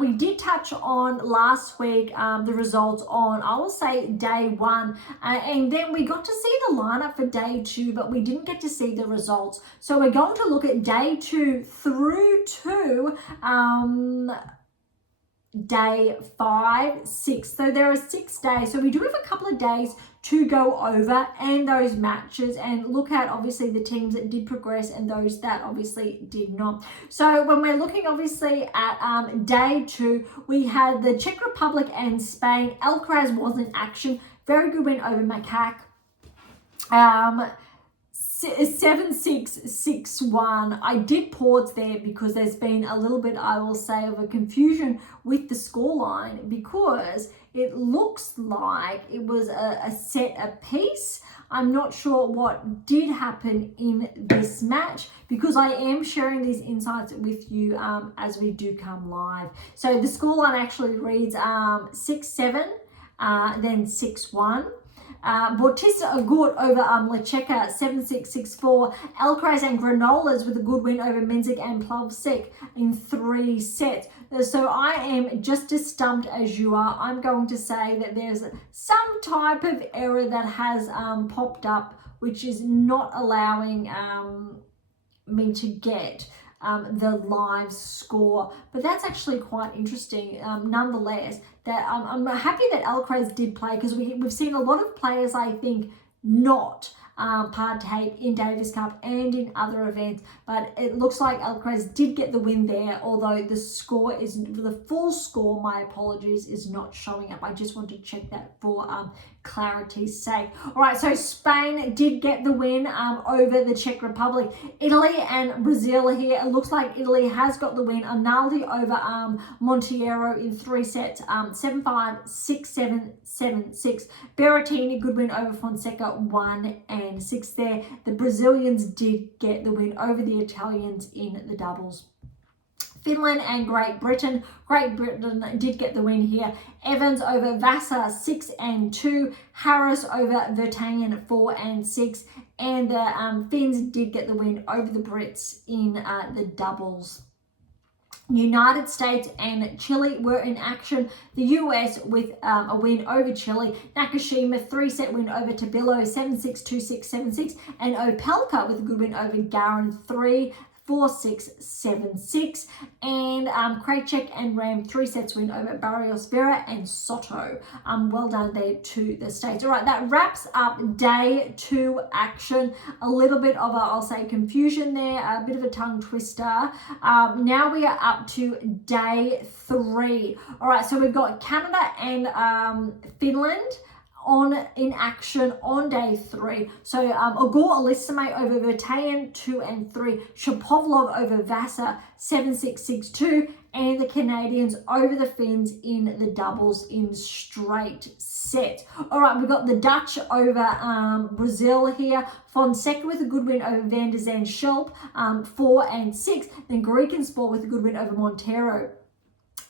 We did touch on last week the results on, I will say, day one. And then we got to see the lineup for day two, but we didn't get to see the results. So we're going to look at day two through to day 5, 6. So there are 6 days. So we do have a couple of days to go over and those matches and look at obviously the teams that did progress and those that obviously did not. So when we're looking obviously at day 2, we had the Czech Republic and Spain. Alcaraz was in action. Very good win over Macaque. 7-6, 6-1. I did pause there because there's been a little bit, I will say, of a confusion with the scoreline because it looks like it was a set apiece. I'm not sure what did happen in this match because I am sharing these insights with you as we do come live. So the scoreline actually reads 6-7, then 6-1. Bautista Agut over Lecheka 7-6, 6-4. Alcaraz and Granollers with a good win over Menzik and Plavsic in 3 sets. So I am just as stumped as you are. I'm going to say that there's some type of error that has popped up, which is not allowing me to get the live score, but that's actually quite interesting nonetheless. That I'm happy that Alcaraz did play because we've seen a lot of players, I think, not partake in Davis Cup and in other events, but it looks like Alcaraz did get the win there, although the score is the full score, my apologies, is not showing up. I just want to check that for clarity's sake. All right, so Spain did get the win over the Czech Republic. Italy and Brazil here. It looks like Italy has got the win. Arnaldi over Monteiro in 3 sets, 7-5, 6-7, 7-6. Berrettini, good win over Fonseca, 1-6 there. The Brazilians did get the win over the Italians in the doubles. Finland and Great Britain. Great Britain did get the win here. Evans over Vassar 6-2. Harris over Vertanen 4-6. And the Finns did get the win over the Brits in the doubles. United States and Chile were in action. The US with a win over Chile. Nakashima 3-set win over Tabilo 7-6, 2-6, 7-6. And Opelka with a good win over Garin 3-4, 6-7-6. And Krajcek and Ram 3 sets win over Barrios Vera and Soto. Well done there to the States. All right, that wraps up day 2 action. A little bit of a, I'll say, confusion there, a bit of a tongue twister. Now we are up to day 3. All right, so we've got Canada and Finland in action on day 3. So Ogor Elisame over Vertanen 2-3. Shapovalov over Vassar 7-6, 6-2. And the Canadians over the Finns in the doubles in straight sets. All right, we've got the Dutch over Brazil here. Fonseca with a good win over Van der Zandt Schulp, 4-6. Then Greek and Sport with a good win over Monteiro,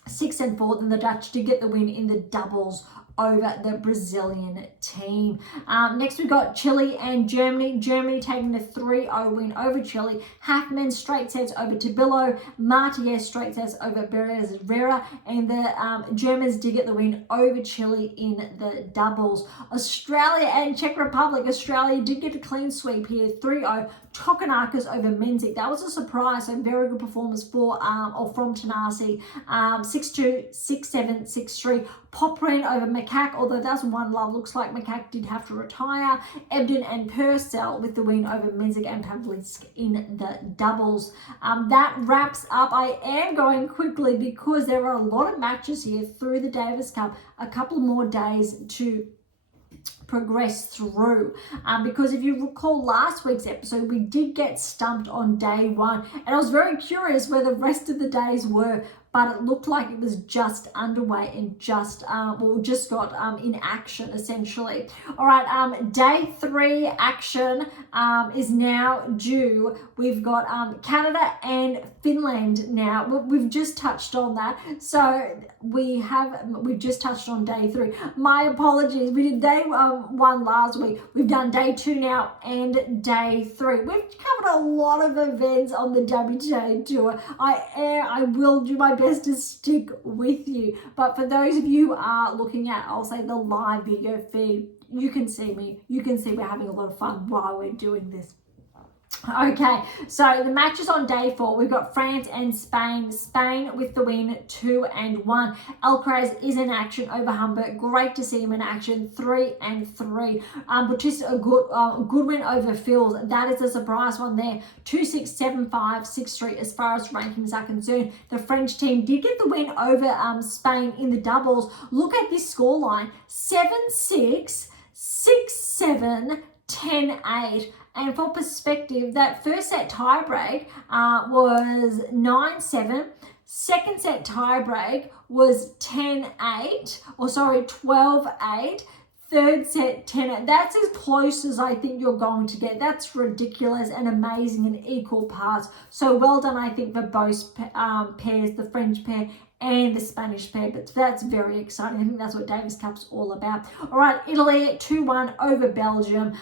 6-4. Then the Dutch did get the win in the doubles over the Brazilian team. Next we've got Chile and Germany. Germany taking the 3-0 win over Chile. Halfman straight sets over Tabilo. Martiez straight sets over Barrios Vera. And the Germans did get the win over Chile in the doubles. Australia and Czech Republic. Australia did get a clean sweep here, 3-0. Tokanakis over Menzik. That was a surprise. So very good performance from Tanasi. 6-2, 6-7, 6-3. Poprin over Macaque, although that's one love. Looks like Macaque did have to retire. Ebden and Purcell with the win over Menzik and Pavlic in the doubles. That wraps up. I am going quickly because there are a lot of matches here through the Davis Cup. A couple more days to progress through, because if you recall last week's episode, we did get stumped on day 1, and I was very curious where the rest of the days were, but it looked like it was just underway and just got in action essentially. All right, day 3 action is now due. We've got Canada and Finland now. We've just touched on that. So we've just touched on day 3. My apologies. We did day 1 last week. We've done day 2 now and day 3. We've covered a lot of events on the WTA tour. I will do my best to stick with you. But for those of you who are looking at, I'll say, the live video feed, you can see me. You can see we're having a lot of fun while we're doing this. Okay, so the matches on day 4, we've got France and Spain. Spain with the win, 2-1. Alcaraz is in action over Humbert. Great to see him in action, 3-3. Bautista, a good win over Fils. That is a surprise one there, 2-6, 7-5, 6-3 as far as rankings are concerned. The French team did get the win over Spain in the doubles. Look at this scoreline, 7-6, 6-7, 10-8. And for perspective, that first set tiebreak was 9-7. Second set tiebreak was 12-8. Third set 10-8. That's as close as I think you're going to get. That's ridiculous and amazing in equal parts. So well done, I think, for both pairs, the French pair and the Spanish pair, but that's very exciting. I think that's what Davis Cup's all about. All right, Italy 2-1 over Belgium.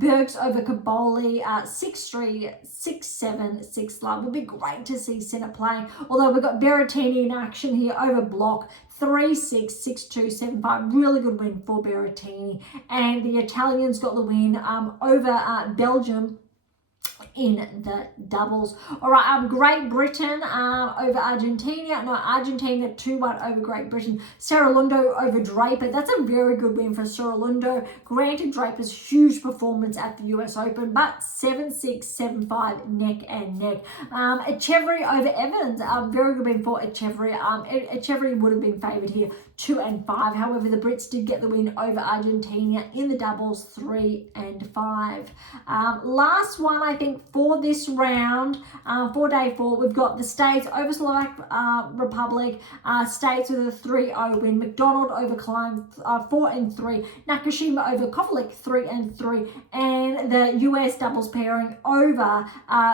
Bergs over Caboli, 6-3, 6-7, 6-love. Would be great to see Sinner playing. Although we've got Berrettini in action here over Block, 3-6, 6-2, 7-5. Really good win for Berrettini. And the Italians got the win over Belgium in the doubles. All right, Great Britain over Argentina. No, Argentina 2-1 over Great Britain. Saralundo over Draper. That's a very good win for Saralundo. Granted, Draper's huge performance at the US Open, but 7-6, 7-5, neck and neck. Echeverry over Evans. Very good win for Echeverry. Echeverry would have been favoured here, 2-5. However, the Brits did get the win over Argentina in the doubles, 3-5. Last one, I think, for this round, for day 4, we've got the States over Slovak Republic. States with a 3-0 win. McDonald over Klein, 4-3. Nakashima over Kovalik, 3-3. And the US doubles pairing over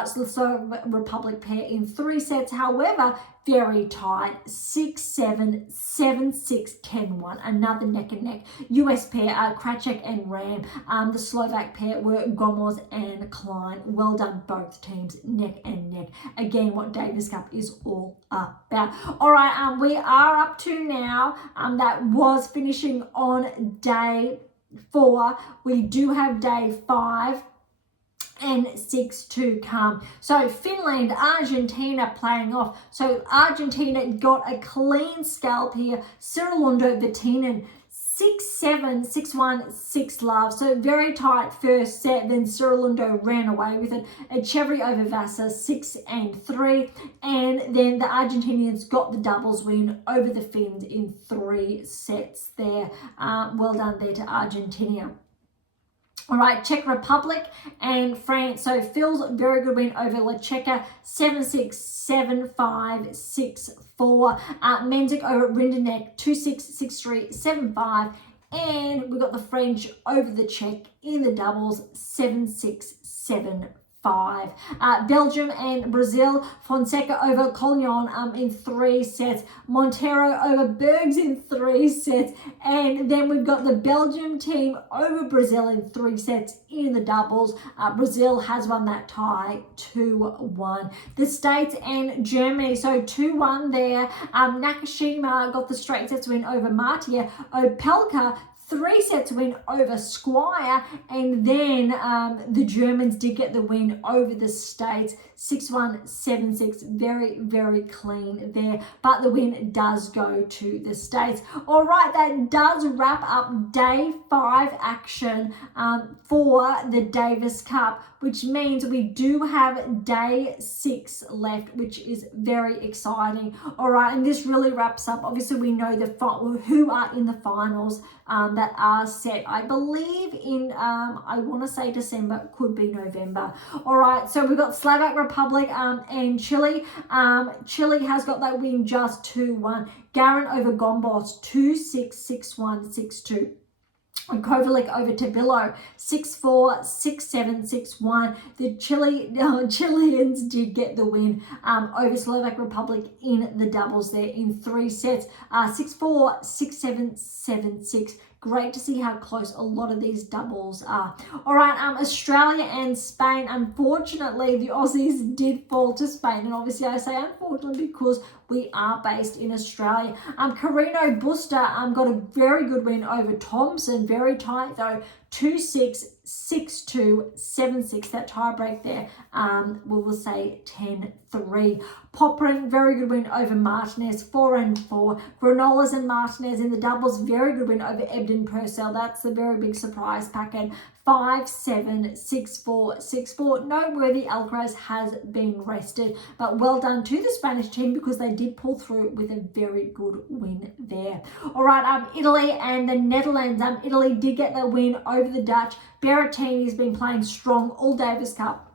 Slovak Republic pair in 3 sets. However, very tight, 6-7, 7-6, 10-1. Another neck and neck. US pair, Kracek and Ram. The Slovak pair were Gomez and Klein. Well done, both teams, neck and neck. Again, what Davis Cup is all about. All right, we are up to now. That was finishing on day 4. We do have day 5 and 6 to come. So Finland, Argentina playing off. So Argentina got a clean scalp here. Saralundo, Vatinen, 6-7, 6-1, 6-love. So very tight first set. Then Saralundo ran away with it. Echeverry over Vasa, 6-3. And then the Argentinians got the doubles win over the Finns in 3 sets there. Well done there to Argentina. All right, Czech Republic and France. So Phil's very good win over Lecheka, 7-6, 7-5, 6-4. Menzik over Rindenek, 2-6, 6-3, 7-5. And we've got the French over the Czech in the doubles, 7-6, 7-5. Belgium and Brazil, Fonseca over Collignon in 3 sets. Montero over Bergs in 3 sets. And then we've got the Belgium team over Brazil in 3 sets in the doubles. Brazil has won that tie 2-1. The States and Germany, so 2-1 there. Nakashima got the straight sets win over Martia. Opelka, 3 sets win over Squire, and then the Germans did get the win over the States, 6-1, 7-6, very, very clean there, but the win does go to the States. All right, that does wrap up day 5 action for the Davis Cup, which means we do have day 6 left, which is very exciting. All right, and this really wraps up. Obviously, we know who are in the finals that are set, I believe, in, I want to say December, could be November. All right, so we've got Slovak Republic and Chile. Chile has got that win just 2-1. Garin over Gombos, 2-6, 6-1, 6-2. Kovalik over Tabilo, 6-4, 6-7, 6-1. The Chileans did get the win over Slovak Republic in the doubles there in 3 sets, 6-4, 6-7, 7-6. Great to see how close a lot of these doubles are. All right, Australia and Spain. Unfortunately, the Aussies did fall to Spain. And obviously, I say unfortunately because we are based in Australia. Carino Busta got a very good win over Thompson. Very tight, though. 2-6, 6-2, 7-6. That tie break there, we will say 10-3. Poprin, very good win over Martinez, 4-4. Granolas and Martinez in the doubles, very good win over Ebden Purcell. That's the very big surprise packet. 5-7, 6-4, 6-4. Noteworthy Alcaraz has been rested, but well done to the Spanish team because they did pull through with a very good win there. All right, Italy and the Netherlands. Italy did get their win over the Dutch. Berrettini has been playing strong all Davis Cup.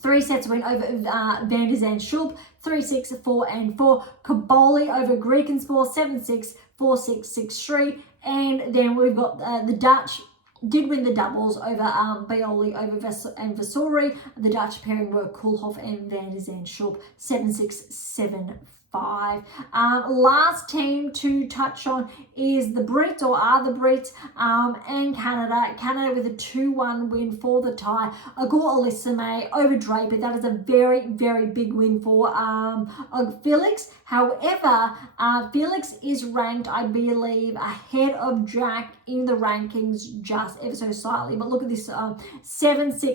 3 sets win over Van der Zandschulp, 3-6, 4-4. Kaboli over Griekenspor, 7-6, 4-6, 6-3. And then we've got the Dutch did win the doubles over Bioli over and Vasori. The Dutch pairing were Koolhof and Van der Zandschulp, 7-6, 7-5. Last team to touch on is the Brits, or are the Brits, and Canada. Canada with a 2-1 win for the tie. Agor Olisame over Draper. That is a very, very big win for Felix. However, Felix is ranked, I believe, ahead of Jack in the rankings just ever so slightly. But look at this, 7-6,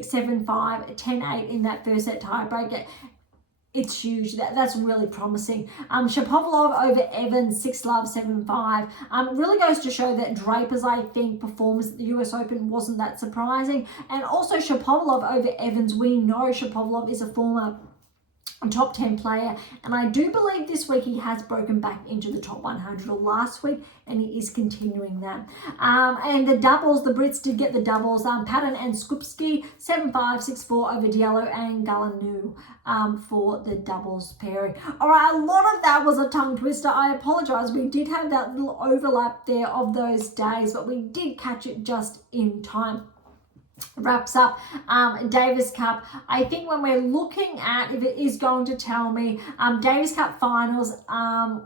7-5, 10-8 in that first set tiebreaker. It's huge. That's really promising. Shapovalov over Evans, 6-love, 7-5. Really goes to show that Draper's, I think, performance at the US Open wasn't that surprising. And also Shapovalov over Evans. We know Shapovalov is a former top 10 player, and I do believe this week he has broken back into the top 100, or last week, and he is continuing that. And the doubles, the Brits did get the doubles. Patton and Skupski, 7-5, 6-4 over Diallo and Galanu for the doubles pairing. All right, a lot of that was a tongue twister. I apologize. We did have that little overlap there of those days, but we did catch it just in time. Wraps up Davis Cup. I think when we're looking at, if it is going to tell me, Davis Cup finals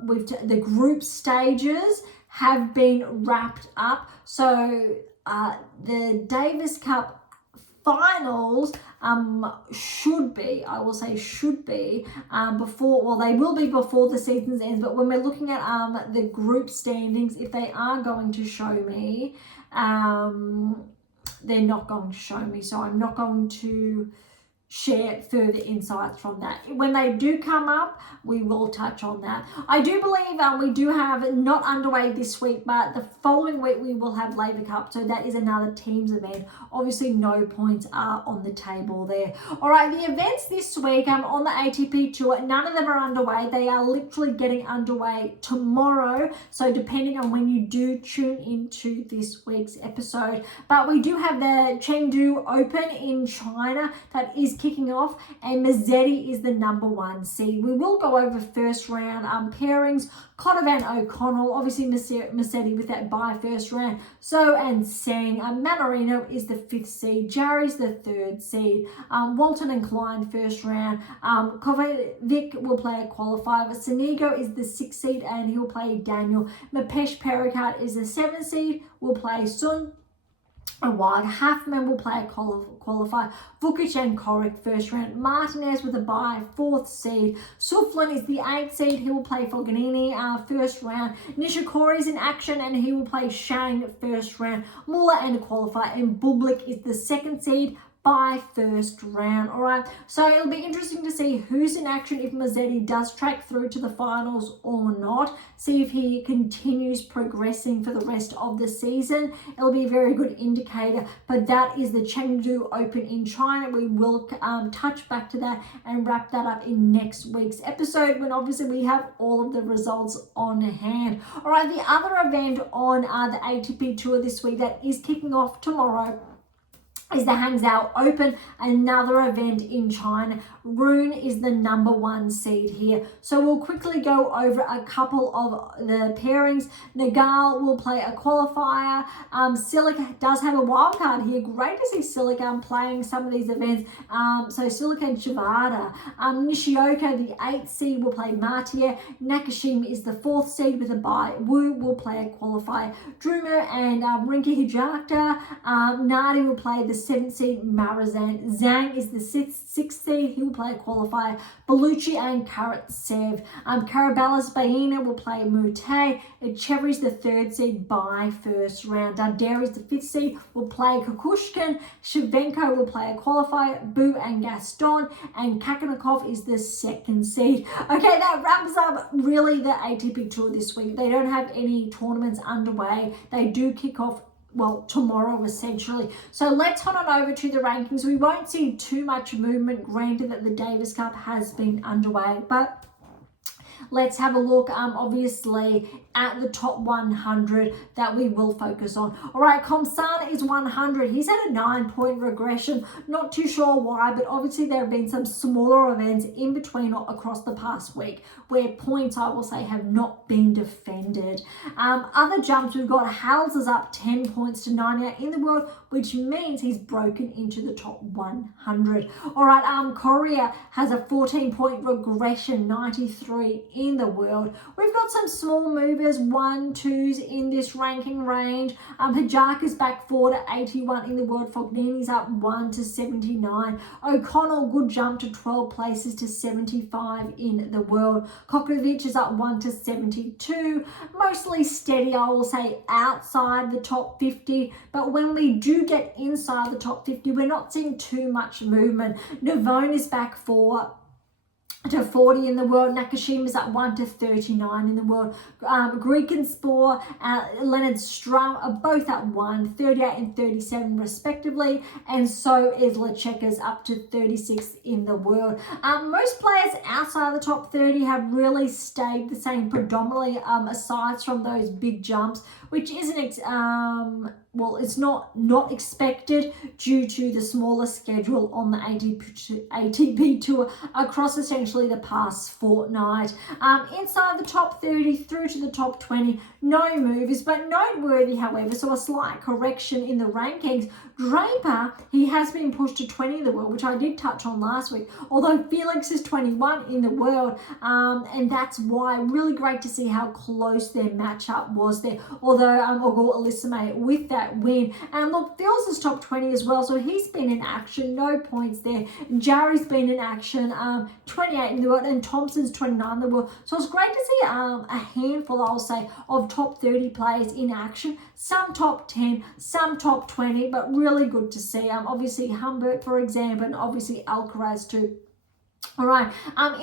with the group stages have been wrapped up. So the Davis Cup finals should be, I will say should be, before, well, they will be before the season ends, but when we're looking at the group standings, if they are going to show me, they're not going to show me, so I'm not going to share further insights from that. When they do come up, we will touch on that. I do believe we do have, not underway this week, but the following week we will have Labour Cup, so that is another teams event. Obviously no points are on the table there. All right, the events this week on the ATP Tour, none of them are underway. They are literally getting underway tomorrow, so depending on when you do tune into this week's episode. But we do have the Chengdu Open in China that is kicking off, and Mazzetti is the #1 seed. We will go over first round pairings. Conovan O'Connell, obviously Mazzetti with that bye first round. So and Sang. Manarino is the 5th seed. Jarry's the 3rd seed. Walton and Klein first round. Kovacic will play a qualifier. Sanigo is the 6th seed and he'll play Daniel. Mapesh Perikat is the 7th seed. Will play Sun. And Wide Halfman will play a qualifier. Vukic and Korik first round. Martinez with a bye, 4th seed. Suflin is the 8th seed. He will play Fognini first round. Nishikori is in action and he will play Shang first round. Muller and a qualifier. And Bublik is the 2nd seed by first round. All right, so it'll be interesting to see who's in action if Mazzetti does track through to the finals or not. See if he continues progressing for the rest of the season. It'll be a very good indicator, but that is the Chengdu Open in China. We will touch back to that and wrap that up in next week's episode when obviously we have all of the results on hand. All right, the other event on the ATP Tour this week that is kicking off tomorrow is the Hangzhou Open, another event in China. Rune is the #1 seed here. So we'll quickly go over a couple of the pairings. Nagal will play a qualifier. Silic does have a wild card here. Great to see Silic playing some of these events. So Silic and Shibata. Nishioka, the 8th seed, will play Martier. Nakashima is the 4th seed with a bye. Wu will play a qualifier. Drumer and Rinka Hijata. Nadi will play the 7th seed, Marazan. Zhang is the 6th seed. He will play a qualifier. Bellucci and Karatsev. Karabalas Baina will play Mute. Chevry's the 3rd seed by first round. Darderi's the 5th seed, will play Kukushkin. Shevchenko will play a qualifier. Bu and Gaston. And Kakanakov is the 2nd seed. Okay, that wraps up really the ATP Tour this week. They don't have any tournaments underway. They do kick off, well, tomorrow essentially. So let's head on over to the rankings. We won't see too much movement, granted that the Davis Cup has been underway, but let's have a look, obviously, at the top 100 that we will focus on. All right, Komsan is 100. He's had a 9-point regression. Not too sure why, but obviously there have been some smaller events in between or across the past week where points, I will say, have not been defended. Other jumps, we've got Hales is up 10 points to 98 in the world, which means he's broken into the top 100. All right, Korea has a 14-point regression, 93 in the world. We've got some small movers, 1, 2s in this ranking range. Hajaka's back 4 to 81 in the world. Fognini's up 1 to 79. O'Connell, good jump to 12 places to 75 in the world. Kokovic is up 1 to 72. Mostly steady, I will say, outside the top 50. But when we do get inside the top 50, we're not seeing too much movement. Navone is back 4 to 40 in the world. Nakashima's at 1 to 39 in the world. Greek and Spore, Leonard Strum are both at 1, 38 and 37 respectively, and so is Lecheka's up to 36 in the world. Most players outside the top 30 have really stayed the same predominantly, aside from those big jumps, which isn't well, it's not expected due to the smaller schedule on the ATP Tour across essentially the past fortnight. Inside the top 30 through to the top 20, no moves, but noteworthy, however, so a slight correction in the rankings. Draper, he has been pushed to 20 in the world, which I did touch on last week, although Felix is 21 in the world, and that's why really great to see how close their matchup was there, although Ogor Elisame with that win. And look, Phil's is top 20 as well, so he's been in action, no points there. Jarry's been in action, 28 in the world, and Thompson's 29 in the world. So it's great to see a handful, I'll say, of top 30 players in action. Some top 10, some top 20, but really good to see. Obviously Humbert, for example, and obviously Alcaraz too. All right,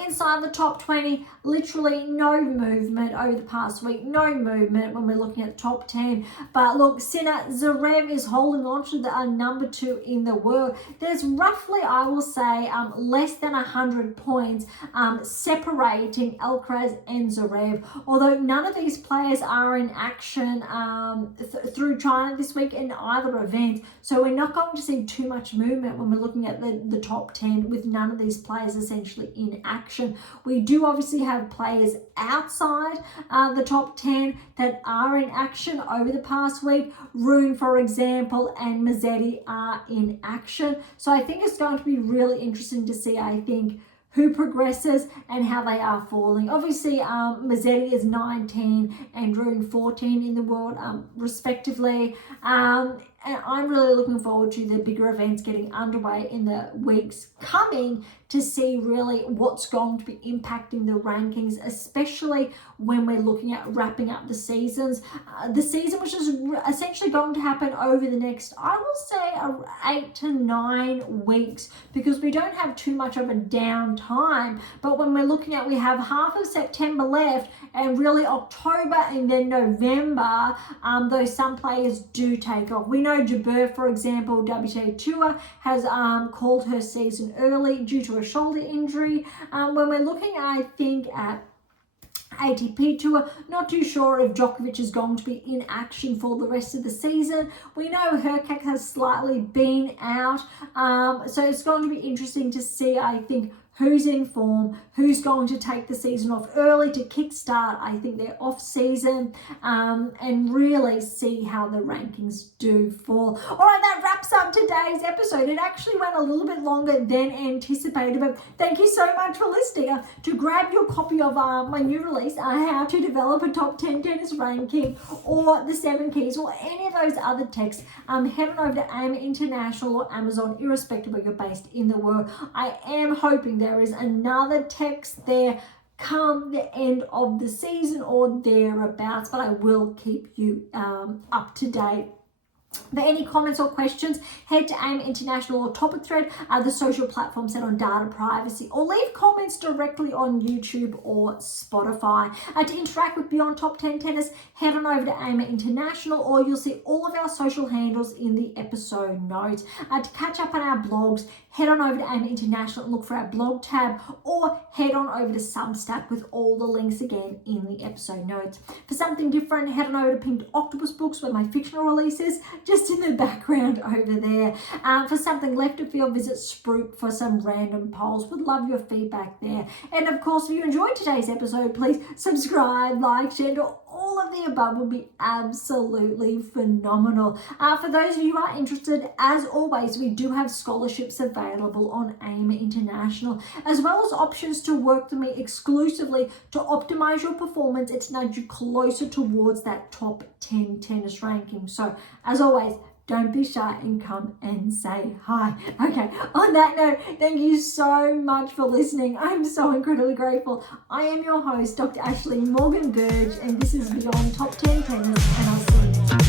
inside the top 20, literally no movement over the past week, no movement when we're looking at the top 10. But look, Sinner Zverev is holding on to the #2 in the world. There's roughly, I will say, less than 100 points separating Alcaraz and Zverev, although none of these players are in action through China this week in either event. So we're not going to see too much movement when we're looking at the top 10 with none of these players essentially in action. We do obviously have players outside the top 10 that are in action over the past week. Rune, for example, and Mazzetti are in action. So I think it's going to be really interesting to see, I think, who progresses and how they are falling. Obviously, Mazzetti is 19 and Rune 14 in the world, respectively. And I'm really looking forward to the bigger events getting underway in the weeks coming to see really what's going to be impacting the rankings, especially when we're looking at wrapping up the seasons. The season, which is essentially going to happen over the next, I will say, 8 to 9 weeks, because we don't have too much of a downtime. But when we're looking at, we have half of September left, and really October and then November, though some players do take off. We know Jabeur, for example, WTA Tour has called her season early due to a shoulder injury. When we're looking, I think, at ATP Tour. Not too sure if Djokovic is going to be in action for the rest of the season. We know Hurkacz has slightly been out, so it's going to be interesting to see, I think, who's in form, who's going to take the season off early to kickstart, I think, their off season, and really see how the rankings do fall. All right, that wraps up today's episode. It actually went a little bit longer than anticipated, but thank you so much for listening. To grab your copy of my new release, How to Develop a Top 10 Tennis Ranking, or the 7 Keys, or any of those other texts, head on over to AM8 International or Amazon, irrespective of where you're based in the world. I am hoping there is another text there come the end of the season or thereabouts, but I will keep you up to date. For any comments or questions, head to AM8 International or Topic Thread, the social platform set on data privacy, or leave comments directly on YouTube or Spotify. To interact with Beyond Top 10 Tennis, head on over to AM8 International, or you'll see all of our social handles in the episode notes. To catch up on our blogs, head on over to AM8 International and look for our blog tab, or head on over to Substack with all the links again in the episode notes. For something different, head on over to Pink Octopus Books with my fictional releases, just in the background over there. For something left of field, visit Spruik for some random polls. Would love your feedback there. And of course, if you enjoyed today's episode, please subscribe, like, share, all of the above would be absolutely phenomenal. For those of you who are interested, as always, we do have scholarships available on AM8 International, as well as options to work with me exclusively to optimize your performance and to nudge you closer towards that top 10 tennis ranking. So, as always, don't be shy and come and say hi. Okay, on that note, thank you so much for listening. I'm so incredibly grateful. I am your host, Dr. Ashley Morgan Burge, and this is Beyond Top 10 Tennis, and I'll see you next time.